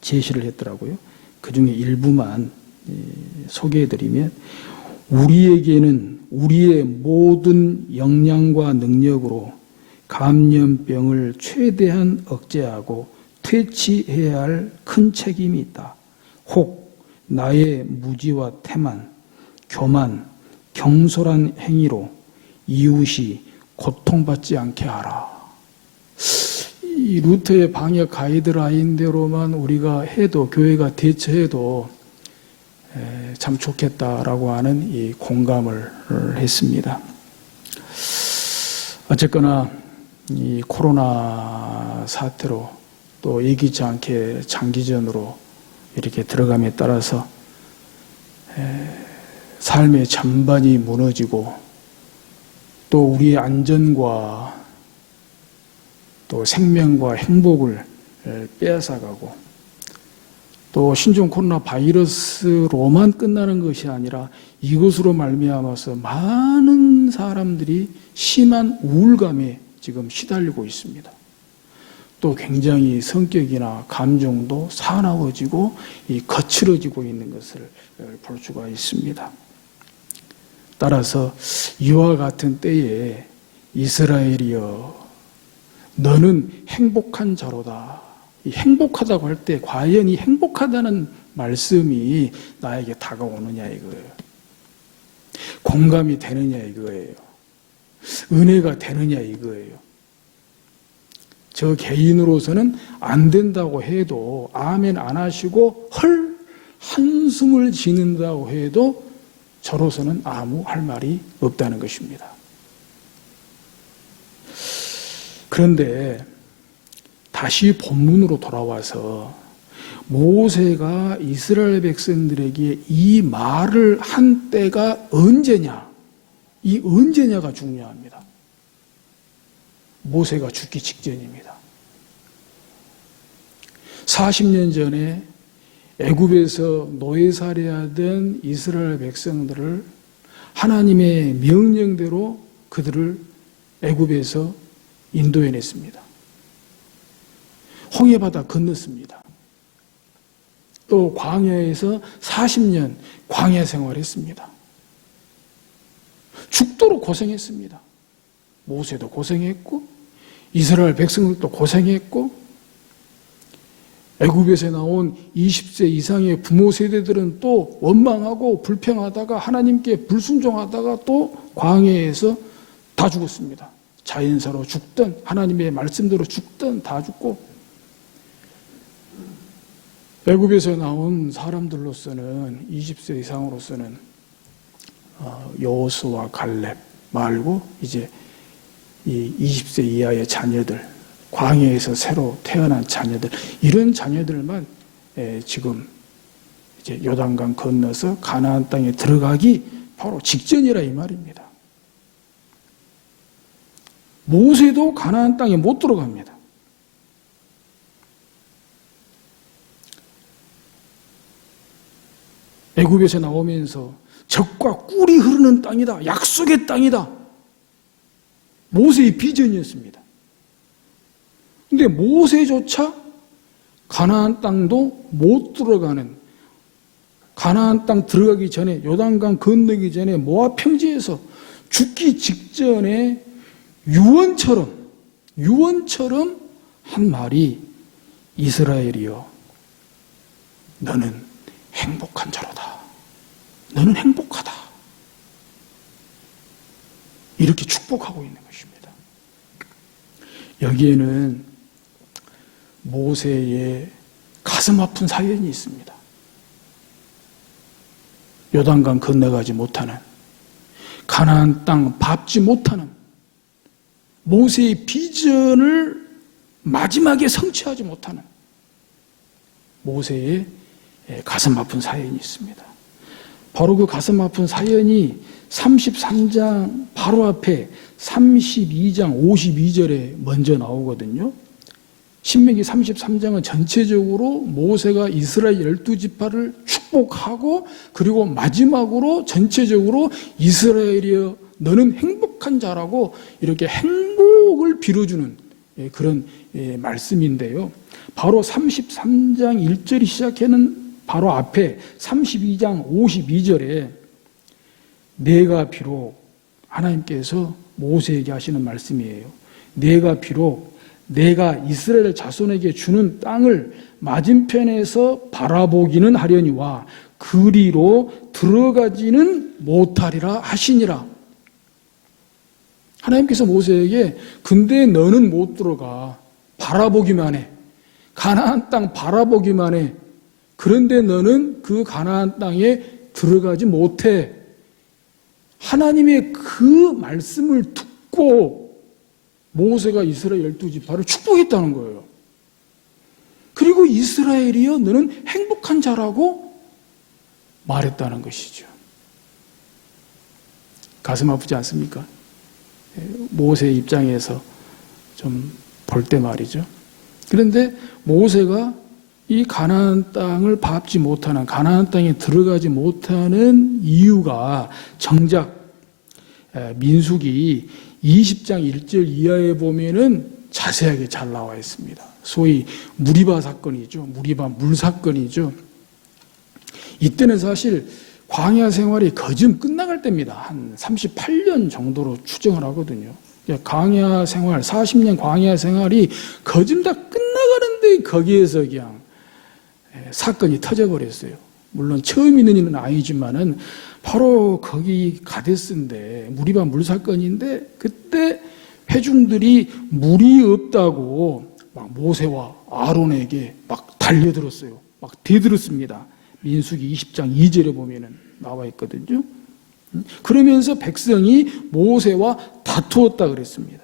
제시를 했더라고요. 그 중에 일부만 소개해드리면, 우리에게는 우리의 모든 역량과 능력으로 감염병을 최대한 억제하고 퇴치해야 할 큰 책임이 있다. 혹 나의 무지와 태만, 교만, 경솔한 행위로 이웃이 고통받지 않게 하라. 이 루터의 방역 가이드라인대로만 우리가 해도, 교회가 대처해도 참 좋겠다라고 하는 이 공감을 했습니다. 어쨌거나 이 코로나 사태로 또 예기치 않게 장기전으로 이렇게 들어감에 따라서 삶의 전반이 무너지고 또 우리의 안전과 또 생명과 행복을 빼앗아가고 또 신종 코로나 바이러스로만 끝나는 것이 아니라 이것으로 말미암아서 많은 사람들이 심한 우울감에 지금 시달리고 있습니다. 또 굉장히 성격이나 감정도 사나워지고 거칠어지고 있는 것을 볼 수가 있습니다. 따라서 이와 같은 때에 이스라엘이여 너는 행복한 자로다. 이 행복하다고 할 때 과연 이 행복하다는 말씀이 나에게 다가오느냐 이거예요. 공감이 되느냐 이거예요. 은혜가 되느냐 이거예요. 저 개인으로서는 안 된다고 해도 아멘 안 하시고 헐 한숨을 지는다고 해도 저로서는 아무 할 말이 없다는 것입니다. 그런데 다시 본문으로 돌아와서 모세가 이스라엘 백성들에게 이 말을 한 때가 언제냐, 이 언제냐가 중요합니다. 모세가 죽기 직전입니다. 40년 전에 애굽에서 노예살이하던 이스라엘 백성들을 하나님의 명령대로 그들을 애굽에서 인도해냈습니다. 홍해바다 건넜습니다. 또 광야에서 40년 광야 생활했습니다. 죽도록 고생했습니다. 모세도 고생했고 이스라엘 백성들도 고생했고 애굽에서 나온 20세 이상의 부모 세대들은 또 원망하고 불평하다가 하나님께 불순종하다가 또 광야에서 다 죽었습니다. 자연사로 죽든 하나님의 말씀대로 죽든 다 죽고 애굽에서 나온 사람들로서는 20세 이상으로서는 여호수아 갈렙 말고 이제 이 20세 이하의 자녀들, 광야에서 새로 태어난 자녀들, 이런 자녀들만 지금 이제 요단강 건너서 가나안 땅에 들어가기 바로 직전이라 이 말입니다. 모세도 가나안 땅에 못 들어갑니다. 애굽에서 나오면서 적과 꿀이 흐르는 땅이다. 약속의 땅이다. 모세의 비전이었습니다. 그런데 모세조차 가나안 땅도 못 들어가는 가나안 땅 들어가기 전에, 요단강 건너기 전에 모압 평지에서 죽기 직전에 유언처럼 한 말이, 이스라엘이여, 너는 행복한 자로다. 너는 행복하다. 이렇게 축복하고 있는 것입니다. 여기에는 모세의 가슴 아픈 사연이 있습니다. 요단강 건너가지 못하는, 가나안 땅 밟지 못하는, 모세의 비전을 마지막에 성취하지 못하는 모세의 가슴 아픈 사연이 있습니다. 바로 그 가슴 아픈 사연이 33장 바로 앞에 32장 52절에 먼저 나오거든요. 신명기 33장은 전체적으로 모세가 이스라엘 12지파를 축복하고, 그리고 마지막으로 전체적으로 이스라엘이여 너는 행복한 자라고 이렇게 행복을 빌어주는 그런 말씀인데요. 바로 33장 1절이 시작하는 바로 앞에 32장 52절에 내가 비록, 하나님께서 모세에게 하시는 말씀이에요. 내가 비록 내가 이스라엘 자손에게 주는 땅을 맞은편에서 바라보기는 하려니와 그리로 들어가지는 못하리라 하시니라. 하나님께서 모세에게 근데 너는 못 들어가. 바라보기만 해. 가나안 땅 바라보기만 해. 그런데 너는 그 가나안 땅에 들어가지 못해. 하나님의 그 말씀을 듣고 모세가 이스라엘 12지파를 축복했다는 거예요. 그리고 이스라엘이여 너는 행복한 자라고 말했다는 것이죠. 가슴 아프지 않습니까? 모세의 입장에서 좀 볼 때 말이죠. 그런데 모세가 이 가나안 땅을 밟지 못하는, 가나안 땅에 들어가지 못하는 이유가 정작 민수기 20장 1절 이하에 보면은 자세하게 잘 나와 있습니다. 소위 무리바 사건이죠. 무리바 물 사건이죠. 이때는 사실 광야 생활이 거진 끝나갈 때입니다. 한 38년 정도로 추정을 하거든요. 광야 생활, 40년 광야 생활이 거진 다 끝나가는데 거기에서 그냥 사건이 터져버렸어요. 물론 처음 있는 일은 아니지만은 바로 거기 가데스인데 무리바 물 사건인데 그때 회중들이 물이 없다고 막 모세와 아론에게 막 달려들었어요. 막 대들었습니다. 민수기 20장 2절에 보면은 나와 있거든요. 그러면서 백성이 모세와 다투었다 그랬습니다.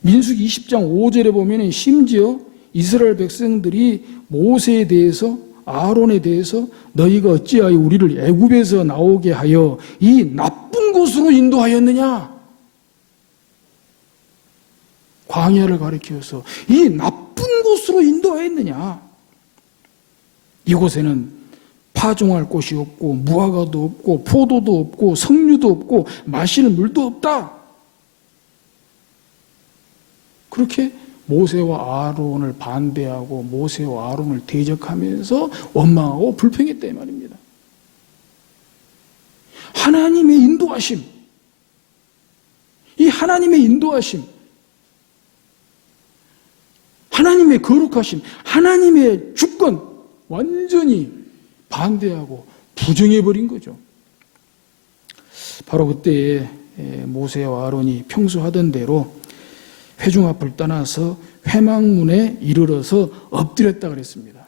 민수기 20장 5절에 보면은 심지어 이스라엘 백성들이 모세에 대해서, 아론에 대해서 너희가 어찌하여 우리를 애굽에서 나오게 하여 이 나쁜 곳으로 인도하였느냐? 광야를 가리켜서 이 나쁜 곳으로 인도하였느냐? 이곳에는 파종할 곳이 없고 무화과도 없고 포도도 없고 석류도 없고 마실 물도 없다. 그렇게 모세와 아론을 반대하고 모세와 아론을 대적하면서 원망하고 불평했다 이 말입니다. 하나님의 인도하심, 이 하나님의 인도하심, 하나님의 거룩하심, 하나님의 주권 완전히 반대하고 부정해버린 거죠. 바로 그때에 모세와 아론이 평소 하던 대로 회중 앞을 떠나서 회막문에 이르러서 엎드렸다 그랬습니다.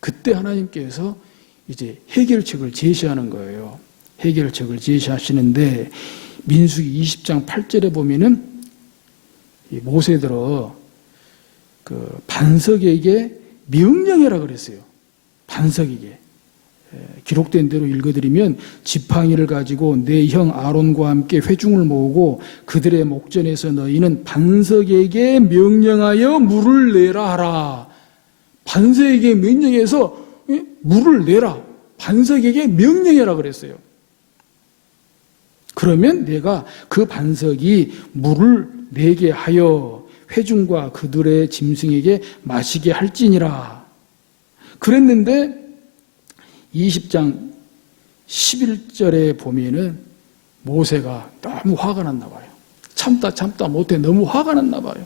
그때 하나님께서 이제 해결책을 제시하는 거예요. 해결책을 제시하시는데 민수기 20장 8절에 보면은 모세들어 그 반석에게 명령해라 그랬어요. 반석에게. 기록된 대로 읽어드리면 지팡이를 가지고 내 형 아론과 함께 회중을 모으고 그들의 목전에서 너희는 반석에게 명령하여 물을 내라 하라. 반석에게 명령해서 물을 내라. 반석에게 명령해라 그랬어요. 그러면 내가 그 반석이 물을 내게 하여 회중과 그들의 짐승에게 마시게 할지니라. 그랬는데 20장 11절에 보면은 모세가 너무 화가 났나 봐요. 참다 못해 너무 화가 났나 봐요.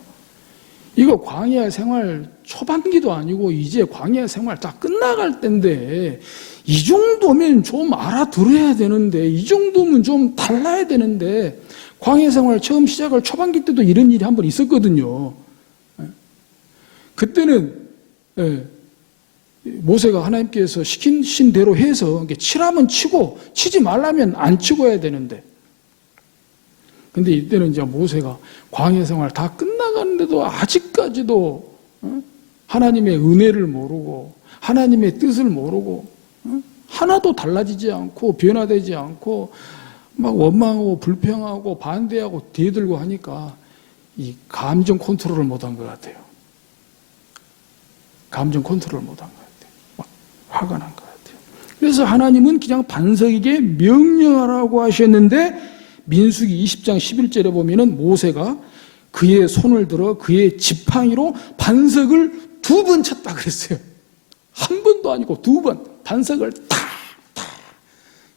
이거 광야 생활 초반기도 아니고 이제 광야 생활 다 끝나갈 때인데 이 정도면 좀 알아들어야 되는데 이 정도면 좀 달라야 되는데 광야 생활 처음 시작할 초반기 때도 이런 일이 한 번 있었거든요. 그때는 모세가 하나님께서 시키신 대로 해서 치라면 치고 치지 말라면 안 치고 해야 되는데 근데 이때는 이제 모세가 광야 생활 다 끝나가는데도 아직까지도 하나님의 은혜를 모르고 하나님의 뜻을 모르고 하나도 달라지지 않고 변화되지 않고 막 원망하고 불평하고 반대하고 대들고 하니까 이 감정 컨트롤을 못한 것 같아요. 감정 컨트롤을 못한 것 같아요. 막 화가 난 것 같아요. 그래서 하나님은 그냥 반석에게 명령하라고 하셨는데 민수기 20장 11절에 보면은 모세가 그의 손을 들어 그의 지팡이로 반석을 2번 쳤다 그랬어요. 한 번도 아니고 2번 반석을 탁.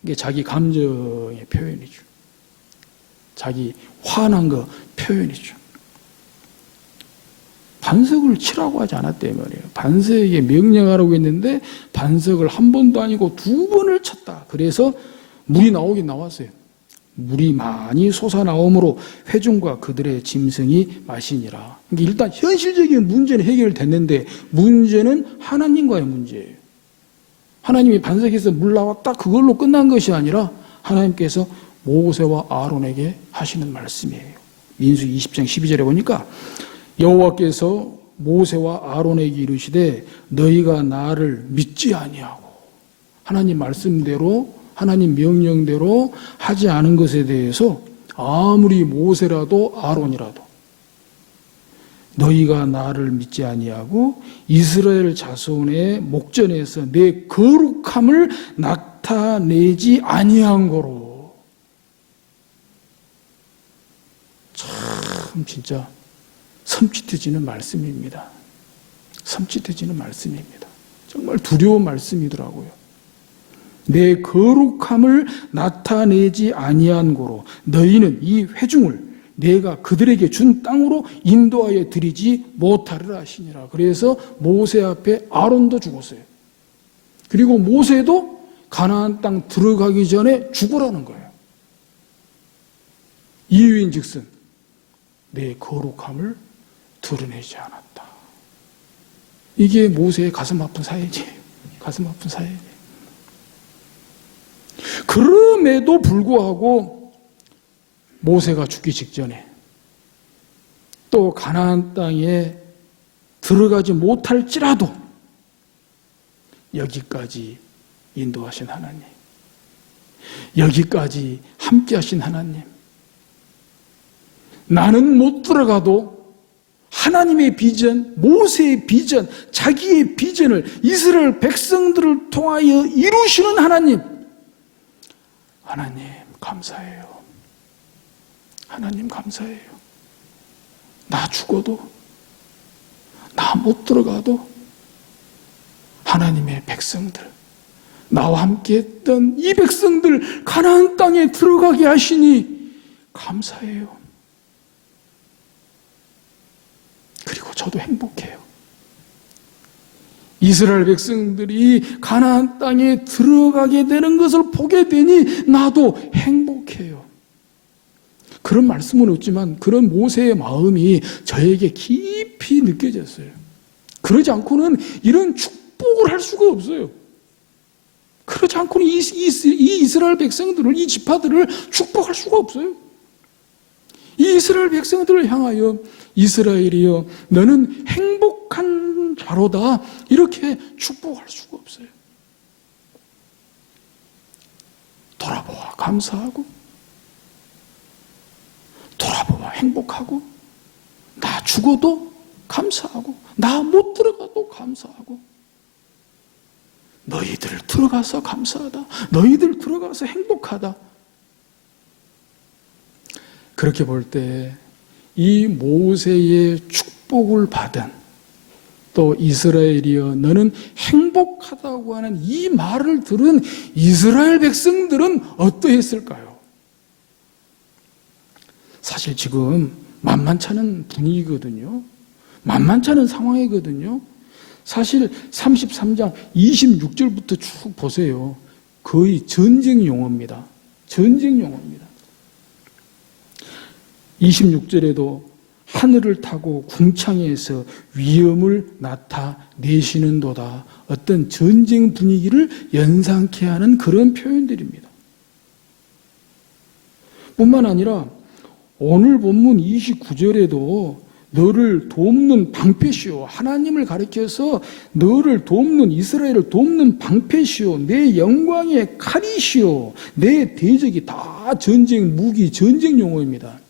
이게 자기 감정의 표현이죠. 자기 화난 거 표현이죠. 반석을 치라고 하지 않았대요 말이에요. 반석에게 명령하라고 했는데 반석을 한 번도 아니고 2번을 쳤다. 그래서 물이 나오긴 나왔어요. 물이 많이 솟아나오므로 회중과 그들의 짐승이 마시니라. 일단 현실적인 문제는 해결됐는데 문제는 하나님과의 문제예요. 하나님이 반석에서 물 나왔다 그걸로 끝난 것이 아니라 하나님께서 모세와 아론에게 하시는 말씀이에요. 민수기 20장 12절에 보니까 여호와께서 모세와 아론에게 이르시되 너희가 나를 믿지 아니하고 하나님 말씀대로 하나님 명령대로 하지 않은 것에 대해서 아무리 모세라도 아론이라도 너희가 나를 믿지 아니하고 이스라엘 자손의 목전에서 내 거룩함을 나타내지 아니한 거로. 참 진짜 섬찟해지는 말씀입니다. 섬찟해지는 말씀입니다. 정말 두려운 말씀이더라고요. 내 거룩함을 나타내지 아니한 고로 너희는 이 회중을 내가 그들에게 준 땅으로 인도하여 드리지 못하리라 하시니라. 그래서 모세 앞에 아론도 죽었어요. 그리고 모세도 가나안 땅 들어가기 전에 죽으라는 거예요. 이유인즉슨 내 거룩함을 드러내지 않았다. 이게 모세의 가슴 아픈 사연이에요. 가슴 아픈 사연이에요. 그럼에도 불구하고 모세가 죽기 직전에 또 가나안 땅에 들어가지 못할지라도 여기까지 인도하신 하나님, 여기까지 함께하신 하나님, 나는 못 들어가도 하나님의 비전, 모세의 비전, 자기의 비전을 이스라엘 백성들을 통하여 이루시는 하나님, 하나님 감사해요. 하나님 감사해요. 나 죽어도, 나 못 들어가도 하나님의 백성들, 나와 함께 했던 이 백성들 가나안 땅에 들어가게 하시니 감사해요. 그리고 저도 행복해요. 이스라엘 백성들이 가나안 땅에 들어가게 되는 것을 보게 되니 나도 행복해요. 그런 말씀은 없지만 그런 모세의 마음이 저에게 깊이 느껴졌어요. 그러지 않고는 이런 축복을 할 수가 없어요. 그러지 않고는 이 이스라엘 백성들을, 이 지파들을 축복할 수가 없어요. 이 이스라엘 백성들을 향하여 이스라엘이여 너는 행복한 자로다 이렇게 축복할 수가 없어요. 돌아보아 감사하고 돌아보아 행복하고 나 죽어도 감사하고 나 못 들어가도 감사하고 너희들 들어가서 감사하다. 너희들 들어가서 행복하다. 그렇게 볼 때 이 모세의 축복을 받은 또 이스라엘이여 너는 행복하다고 하는 이 말을 들은 이스라엘 백성들은 어떠했을까요? 사실 지금 만만찮은 분위기거든요. 만만찮은 상황이거든요. 사실 33장 26절부터 쭉 보세요. 거의 전쟁 용어입니다. 전쟁 용어입니다. 26절에도 하늘을 타고 궁창에서 위험을 나타내시는도다. 어떤 전쟁 분위기를 연상케 하는 그런 표현들입니다. 뿐만 아니라 오늘 본문 29절에도 너를 돕는 방패시오. 하나님을 가리켜서 너를 돕는, 이스라엘을 돕는 방패시오. 내 영광의 칼이시오. 내 대적이 다 전쟁 무기, 전쟁 용어입니다.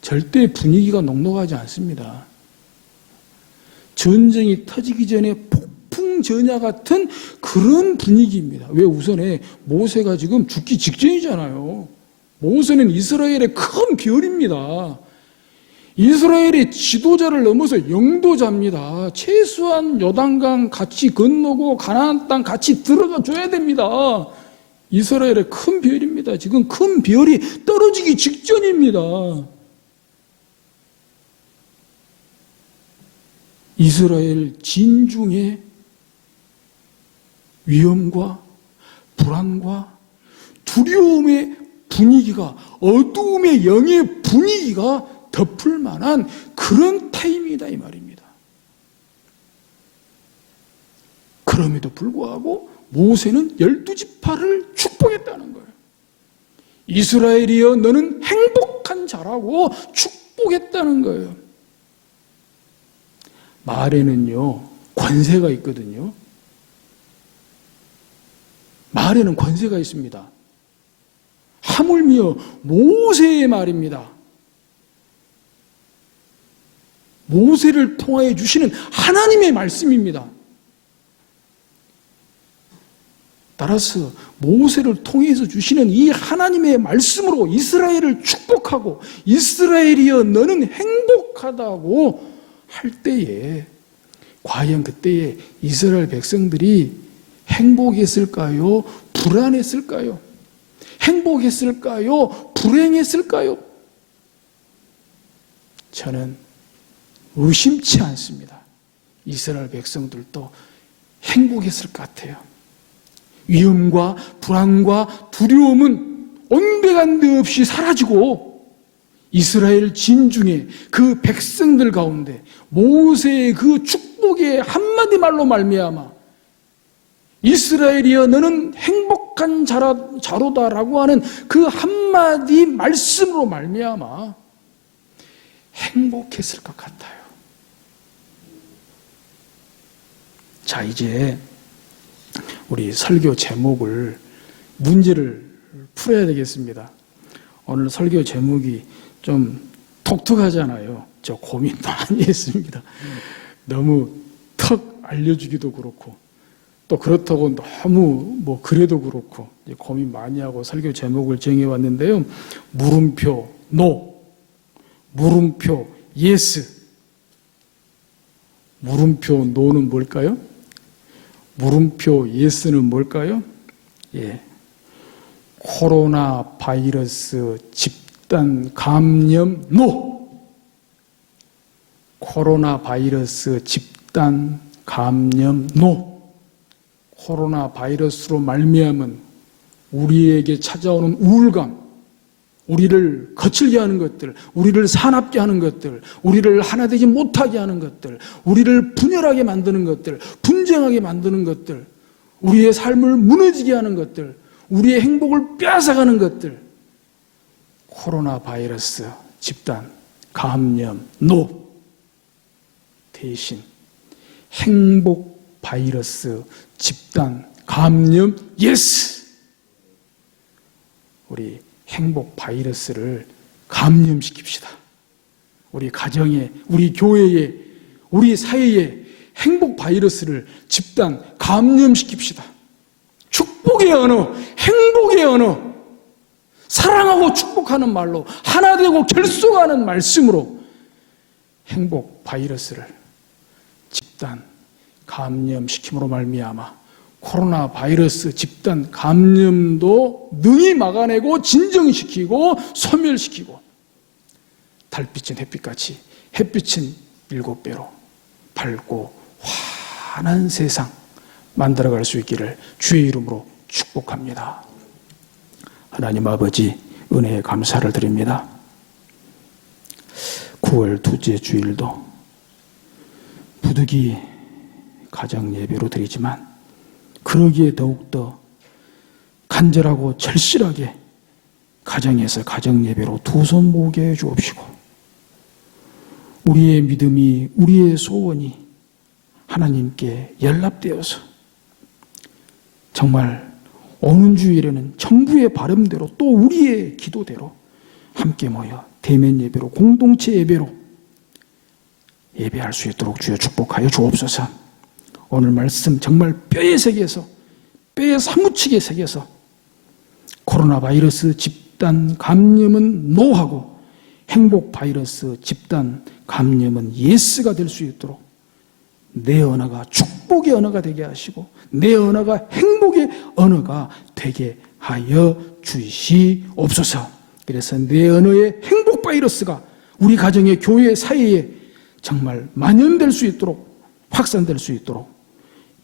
절대 분위기가 녹록하지 않습니다. 전쟁이 터지기 전에 폭풍 전야 같은 그런 분위기입니다. 왜 우선에 모세가 지금 죽기 직전이잖아요. 모세는 이스라엘의 큰 별입니다. 이스라엘의 지도자를 넘어서 영도자입니다. 최소한 요단강 같이 건너고 가나안 땅 같이 들어가 줘야 됩니다. 이스라엘의 큰 별입니다. 지금 큰 별이 떨어지기 직전입니다. 이스라엘 진중의 위험과 불안과 두려움의 분위기가, 어두움의 영의 분위기가 덮을 만한 그런 타임이다 이 말입니다. 그럼에도 불구하고 모세는 12지파를 축복했다는 거예요. 이스라엘이여 너는 행복한 자라고 축복했다는 거예요. 말에는요 권세가 있거든요. 말에는 권세가 있습니다. 하물며 모세의 말입니다. 모세를 통하여 주시는 하나님의 말씀입니다. 따라서 모세를 통해서 주시는 이 하나님의 말씀으로 이스라엘을 축복하고 이스라엘이여 너는 행복하다고 할 때에 과연 그때에 이스라엘 백성들이 행복했을까요? 불안했을까요? 행복했을까요? 불행했을까요? 저는 의심치 않습니다. 이스라엘 백성들도 행복했을 것 같아요. 위험과 불안과 두려움은 온데간데 없이 사라지고 이스라엘 진중에 그 백성들 가운데 모세의 그 축복의 한마디 말로 말미암아 이스라엘이여 너는 행복한 자로다라고 하는 그 한마디 말씀으로 말미암아 행복했을 것 같아요. 자, 이제 우리 설교 제목을, 문제를 풀어야 되겠습니다. 오늘 설교 제목이 좀 독특하잖아요. 저 고민 많이 했습니다. 너무 턱 알려주기도 그렇고 또 그렇다고 너무 그래도 그렇고 고민 많이 하고 설교 제목을 정해왔는데요. 물음표 NO, 물음표 yes. 물음표 NO는 뭘까요? 물음표 yes는 뭘까요? 예, 코로나 바이러스 집단 감염 NO. 코로나 바이러스 집단 감염 NO. 코로나 바이러스로 말미암은 우리에게 찾아오는 우울감, 우리를 거칠게 하는 것들, 우리를 사납게 하는 것들, 우리를 하나 되지 못하게 하는 것들, 우리를 분열하게 만드는 것들, 분쟁하게 만드는 것들, 우리의 삶을 무너지게 하는 것들, 우리의 행복을 빼앗아가는 것들, 코로나 바이러스 집단 감염 NO 대신 행복 바이러스 집단 감염 yes. 우리 행복 바이러스를 감염시킵시다. 우리 가정에, 우리 교회에, 우리 사회에 행복 바이러스를 집단 감염시킵시다. 축복의 언어, 행복의 언어, 사랑하고 축복하는 말로 하나 되고 결속하는 말씀으로 행복 바이러스를 집단 집단 감염시킴으로 말미암아 코로나 바이러스 집단 감염도 능히 막아내고 진정시키고 소멸시키고 달빛은 햇빛같이 햇빛은 7배로 밝고 환한 세상 만들어갈 수 있기를 주의 이름으로 축복합니다. 하나님 아버지 은혜에 감사를 드립니다. 9월 둘째 주일도 부득이 가정 예배로 드리지만 그러기에 더욱더 간절하고 절실하게 가정에서 가정 예배로 두 손 모으게 해 주옵시고 우리의 믿음이 우리의 소원이 하나님께 연락되어서 정말 오는 주일에는 정부의 바람대로 또 우리의 기도대로 함께 모여 대면 예배로 공동체 예배로 예배할 수 있도록 주여 축복하여 주옵소서. 오늘 말씀 정말 뼈에 새겨서 뼈에 사무치게 새겨서 코로나 바이러스 집단 감염은 노하고 행복 바이러스 집단 감염은 예스가 될 수 있도록 내 언어가 축복의 언어가 되게 하시고 내 언어가 행복의 언어가 되게 하여 주시옵소서. 그래서 내 언어의 행복 바이러스가 우리 가정의 교회 사이에 정말 만연될 수 있도록 확산될 수 있도록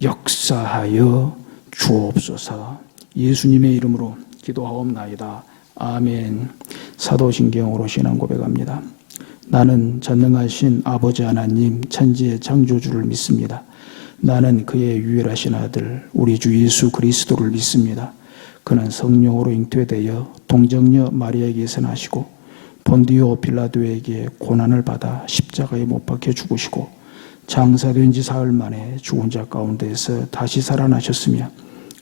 역사하여 주옵소서. 예수님의 이름으로 기도하옵나이다. 아멘. 사도신경으로 신앙 고백합니다. 나는 전능하신 아버지 하나님 천지의 창조주를 믿습니다. 나는 그의 유일하신 아들 우리 주 예수 그리스도를 믿습니다. 그는 성령으로 잉태되어 동정녀 마리아에게서 나시고 본디오 빌라도에게 고난을 받아 십자가에 못 박혀 죽으시고 장사된 지 사흘 만에 죽은 자 가운데서 다시 살아나셨으며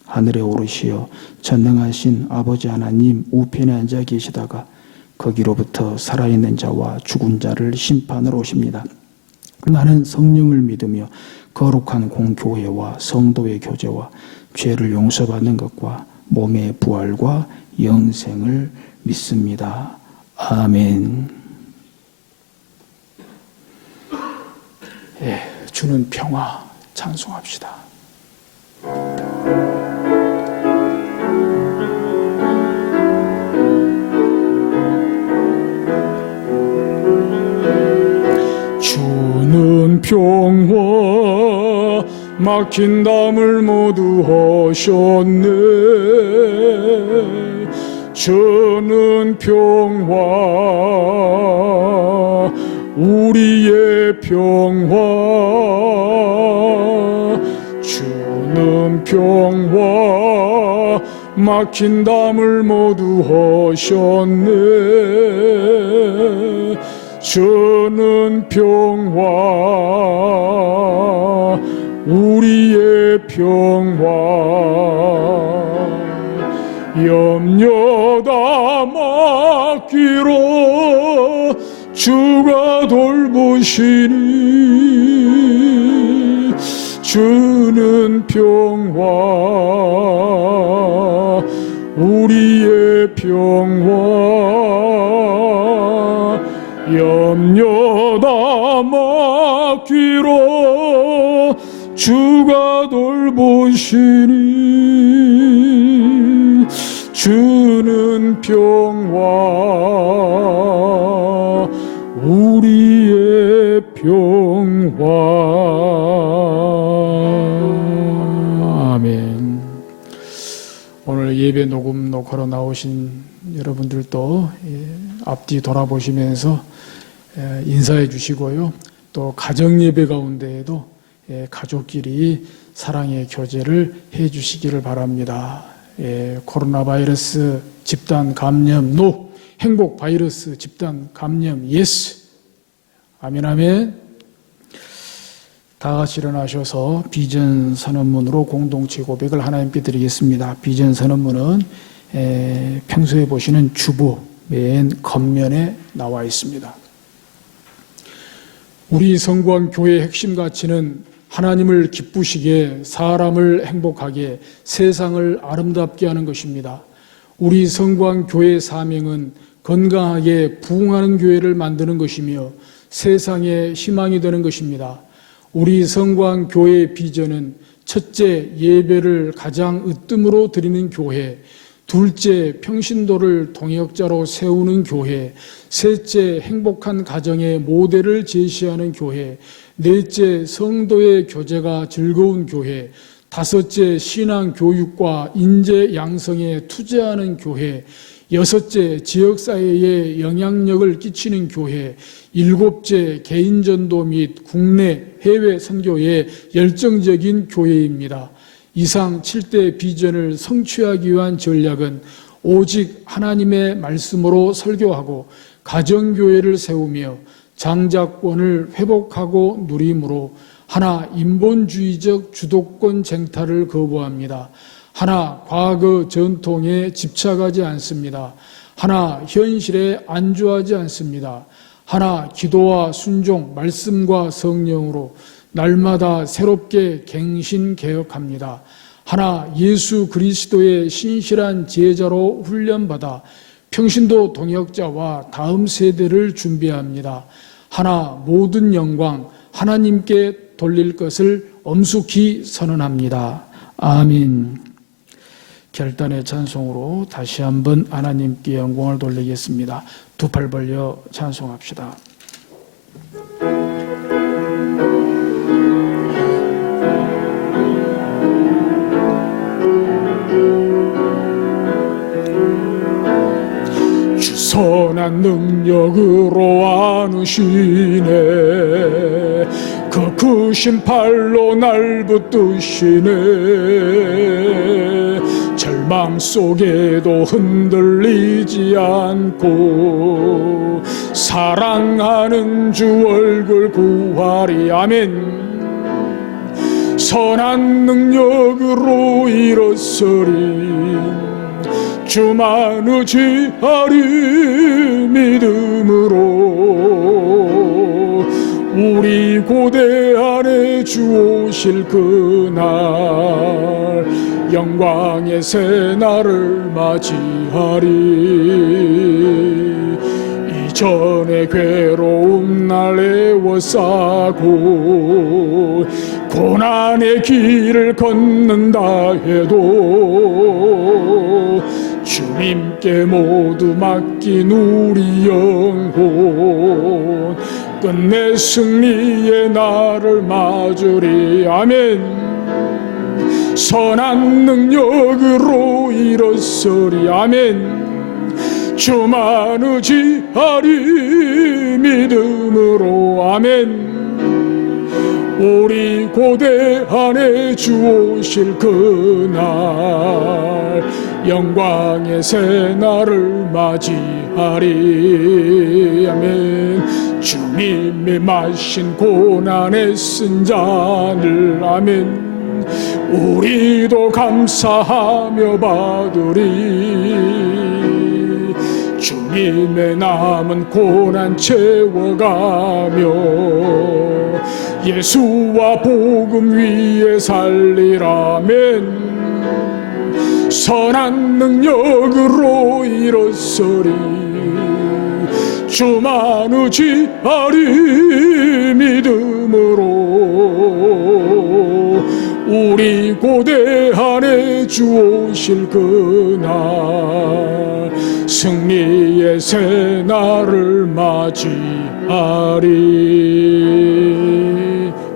하늘에 오르시어 전능하신 아버지 하나님 우편에 앉아 계시다가 거기로부터 살아있는 자와 죽은 자를 심판하러 오십니다. 나는 성령을 믿으며 거룩한 공교회와 성도의 교제와 죄를 용서받는 것과 몸의 부활과 영생을 믿습니다. 아멘. 주는 평화 찬송합시다. 주는 평화 막힌 담을 모두 하셨네. 주는 평화 우리의 평화 주는 평화 막힌 담을 모두 하셨네. 주는 평화 우리의 평화 염려 다 맡기로 주가 돌보시니 주는 평화 우리의 평화 염려 다 맡기로 주가 돌보시니 주는 평화 우리의 평화. 아멘. 오늘 예배 녹음 녹화로 나오신 여러분들도 앞뒤 돌아보시면서 인사해 주시고요. 또 가정 예배 가운데에도 가족끼리 사랑의 교제를 해 주시기를 바랍니다. 코로나 바이러스 집단 감염 노, 행복 바이러스 집단 감염 예스. 아멘 아멘. 다 같이 일어나셔서 비전 선언문으로 공동체 고백을 하나님께 드리겠습니다. 비전 선언문은 평소에 보시는 주보 맨 겉면에 나와 있습니다. 우리 성구한 교회의 핵심 가치는 하나님을 기쁘시게, 사람을 행복하게, 세상을 아름답게 하는 것입니다. 우리 성구한 교회의 사명은 건강하게 부흥하는 교회를 만드는 것이며 세상의 희망이 되는 것입니다. 우리 성광 교회의 비전은 첫째, 예배를 가장 으뜸으로 드리는 교회, 둘째, 평신도를 동역자로 세우는 교회, 셋째, 행복한 가정의 모델을 제시하는 교회, 넷째, 성도의 교제가 즐거운 교회, 다섯째, 신앙 교육과 인재 양성에 투자하는 교회, 여섯째, 지역사회에 영향력을 끼치는 교회, 일곱째, 개인전도 및 국내, 해외 선교에 열정적인 교회입니다. 이상 7대 비전을 성취하기 위한 전략은 오직 하나님의 말씀으로 설교하고 가정교회를 세우며 장자권을 회복하고 누림으로 하나, 인본주의적 주도권 쟁탈을 거부합니다. 하나, 과거 전통에 집착하지 않습니다. 하나, 현실에 안주하지 않습니다. 하나, 기도와 순종, 말씀과 성령으로 날마다 새롭게 갱신개혁합니다. 하나, 예수 그리스도의 신실한 제자로 훈련받아 평신도 동역자와 다음 세대를 준비합니다. 하나, 모든 영광 하나님께 돌릴 것을 엄숙히 선언합니다. 아멘. 결단의 찬송으로 다시 한번 하나님께 영광을 돌리겠습니다. 두 팔 벌려 찬송합시다. 주 선한 능력으로 안으시네, 그 크신 팔로 날 붙드시네. 절망 속에도 흔들리지 않고 사랑하는 주 얼굴 구하리. 아멘. 선한 능력으로 일어서리, 주만 의지하리. 믿음으로 우리 고대 안에 주 오실 그날 영광의 새날을 맞이하리. 이전의 괴로움 날 애워싸고 고난의 길을 걷는다 해도 주님께 모두 맡긴 우리 영혼 끝내 승리의 날을 맞으리. 아멘. 선한 능력으로 일어서리. 아멘. 주만 의지하리. 믿음으로. 아멘. 우리 고대 안에 주 오실 그날 영광의 새날을 맞이하리. 아멘. 주님이 마신 고난의 쓴 잔을. 아멘. 우리도 감사하며 받으리. 주님의 남은 고난 채워가며 예수와 복음 위에 살리라멘. 선한 능력으로 일어서리. 주만 의지하리. 믿음으로 우리 고대 안에 주 오실 그날 승리의 새날을 맞이하리.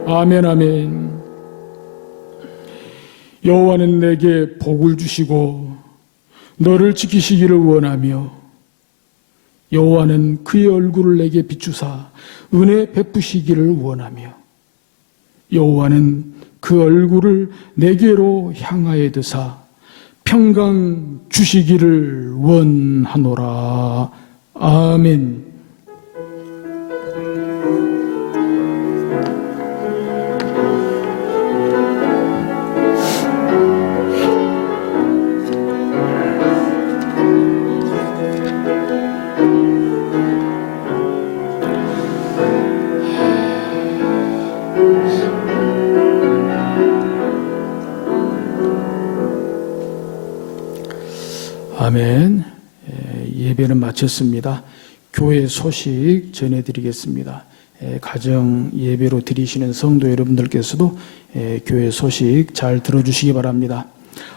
아멘. 아멘. 여호와는 내게 복을 주시고 너를 지키시기를 원하며 여호와는 그의 얼굴을 내게 비추사 은혜 베푸시기를 원하며 여호와는 그 얼굴을 내게로 향하여 드사 평강 주시기를 원하노라. 아멘. 아멘. 예배는 마쳤습니다. 교회 소식 전해드리겠습니다. 가정 예배로 드리시는 성도 여러분들께서도 교회 소식 잘 들어주시기 바랍니다.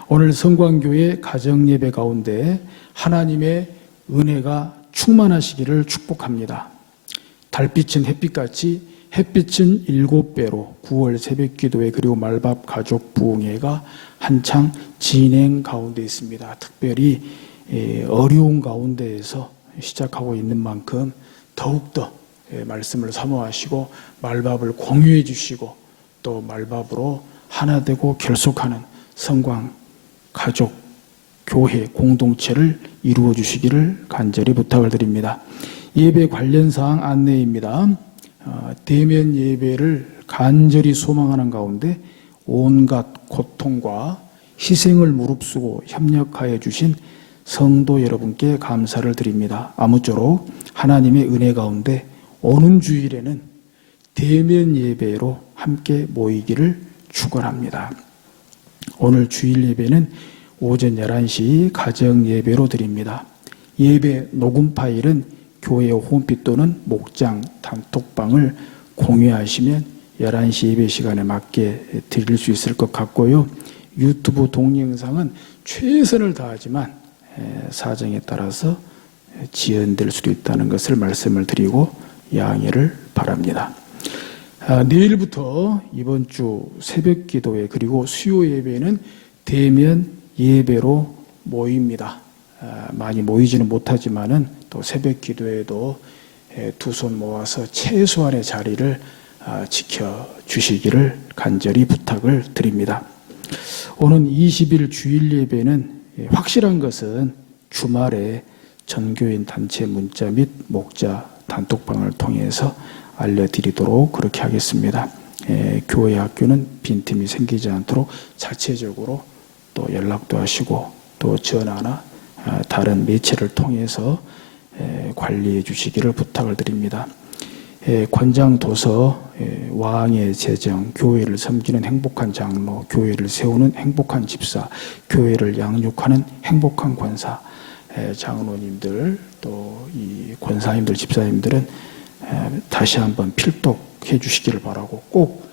오늘 성광교회 가정 예배 가운데 하나님의 은혜가 충만하시기를 축복합니다. 달빛은 햇빛같이 햇빛은 7배로 9월 새벽기도회 그리고 말밥 가족 부흥회가 한창 진행 가운데 있습니다. 특별히 어려운 가운데에서 시작하고 있는 만큼 더욱더 말씀을 사모하시고 말밥을 공유해 주시고 또 말밥으로 하나 되고 결속하는 성광 가족 교회 공동체를 이루어 주시기를 간절히 부탁을 드립니다. 예배 관련 사항 안내입니다. 대면 예배를 간절히 소망하는 가운데 온갖 고통과 희생을 무릅쓰고 협력하여 주신 성도 여러분께 감사를 드립니다. 아무쪼록 하나님의 은혜 가운데 오는 주일에는 대면 예배로 함께 모이기를 축원합니다. 오늘 주일 예배는 오전 11시 가정 예배로 드립니다. 예배 녹음 파일은 교회 홈페이지 또는 목장 단톡방을 공유하시면 11시 예배 시간에 맞게 드릴 수 있을 것 같고요. 유튜브 동영상은 최선을 다하지만 사정에 따라서 지연될 수도 있다는 것을 말씀을 드리고 양해를 바랍니다. 내일부터 이번 주 새벽 기도회 그리고 수요 예배는 대면 예배로 모입니다. 많이 모이지는 못하지만은 또 새벽 기도회도 두 손 모아서 최소한의 자리를 지켜주시기를 간절히 부탁을 드립니다. 오는 20일 주일 예배는 확실한 것은 주말에 전교인 단체 문자 및 목자 단톡방을 통해서 알려드리도록 그렇게 하겠습니다. 교회 학교는 빈틈이 생기지 않도록 자체적으로 또 연락도 하시고 또 전화나 다른 매체를 통해서 관리해 주시기를 부탁을 드립니다. 권장 도서, 왕의 재정, 교회를 섬기는 행복한 장로, 교회를 세우는 행복한 집사, 교회를 양육하는 행복한 권사, 장로님들 또 이 권사님들, 집사님들은 다시 한번 필독해 주시기를 바라고 꼭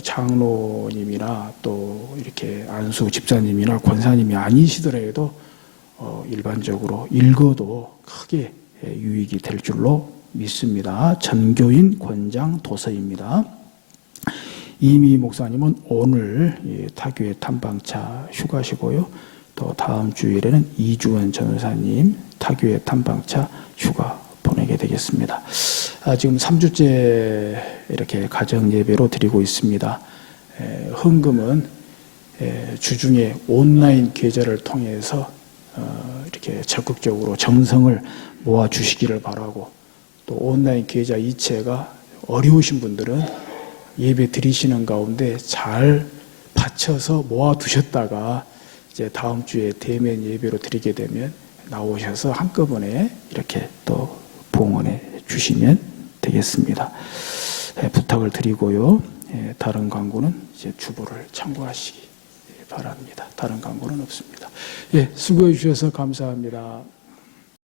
장로님이나 또 이렇게 안수 집사님이나 권사님이 아니시더라도 일반적으로 읽어도 크게 유익이 될 줄로 믿습니다. 전교인 권장 도서입니다. 이미 목사님은 오늘 타교회 탐방차 휴가시고요. 또 다음 주일에는 이주원 전사님 타교회 탐방차 휴가 보내게 되겠습니다. 지금 3주째 이렇게 가정 예배로 드리고 있습니다. 헌금은 주중에 온라인 계좌를 통해서 이렇게 적극적으로 정성을 모아 주시기를 바라고 또 온라인 계좌 이체가 어려우신 분들은 예배 드리시는 가운데 잘 받쳐서 모아 두셨다가 이제 다음 주에 대면 예배로 드리게 되면 나오셔서 한꺼번에 이렇게 또 봉헌해 주시면 되겠습니다. 부탁을 드리고요. 다른 광고는 이제 주보를 참고하시기 바랍니다. 다른 광고는 없습니다. 수고해 주셔서 감사합니다.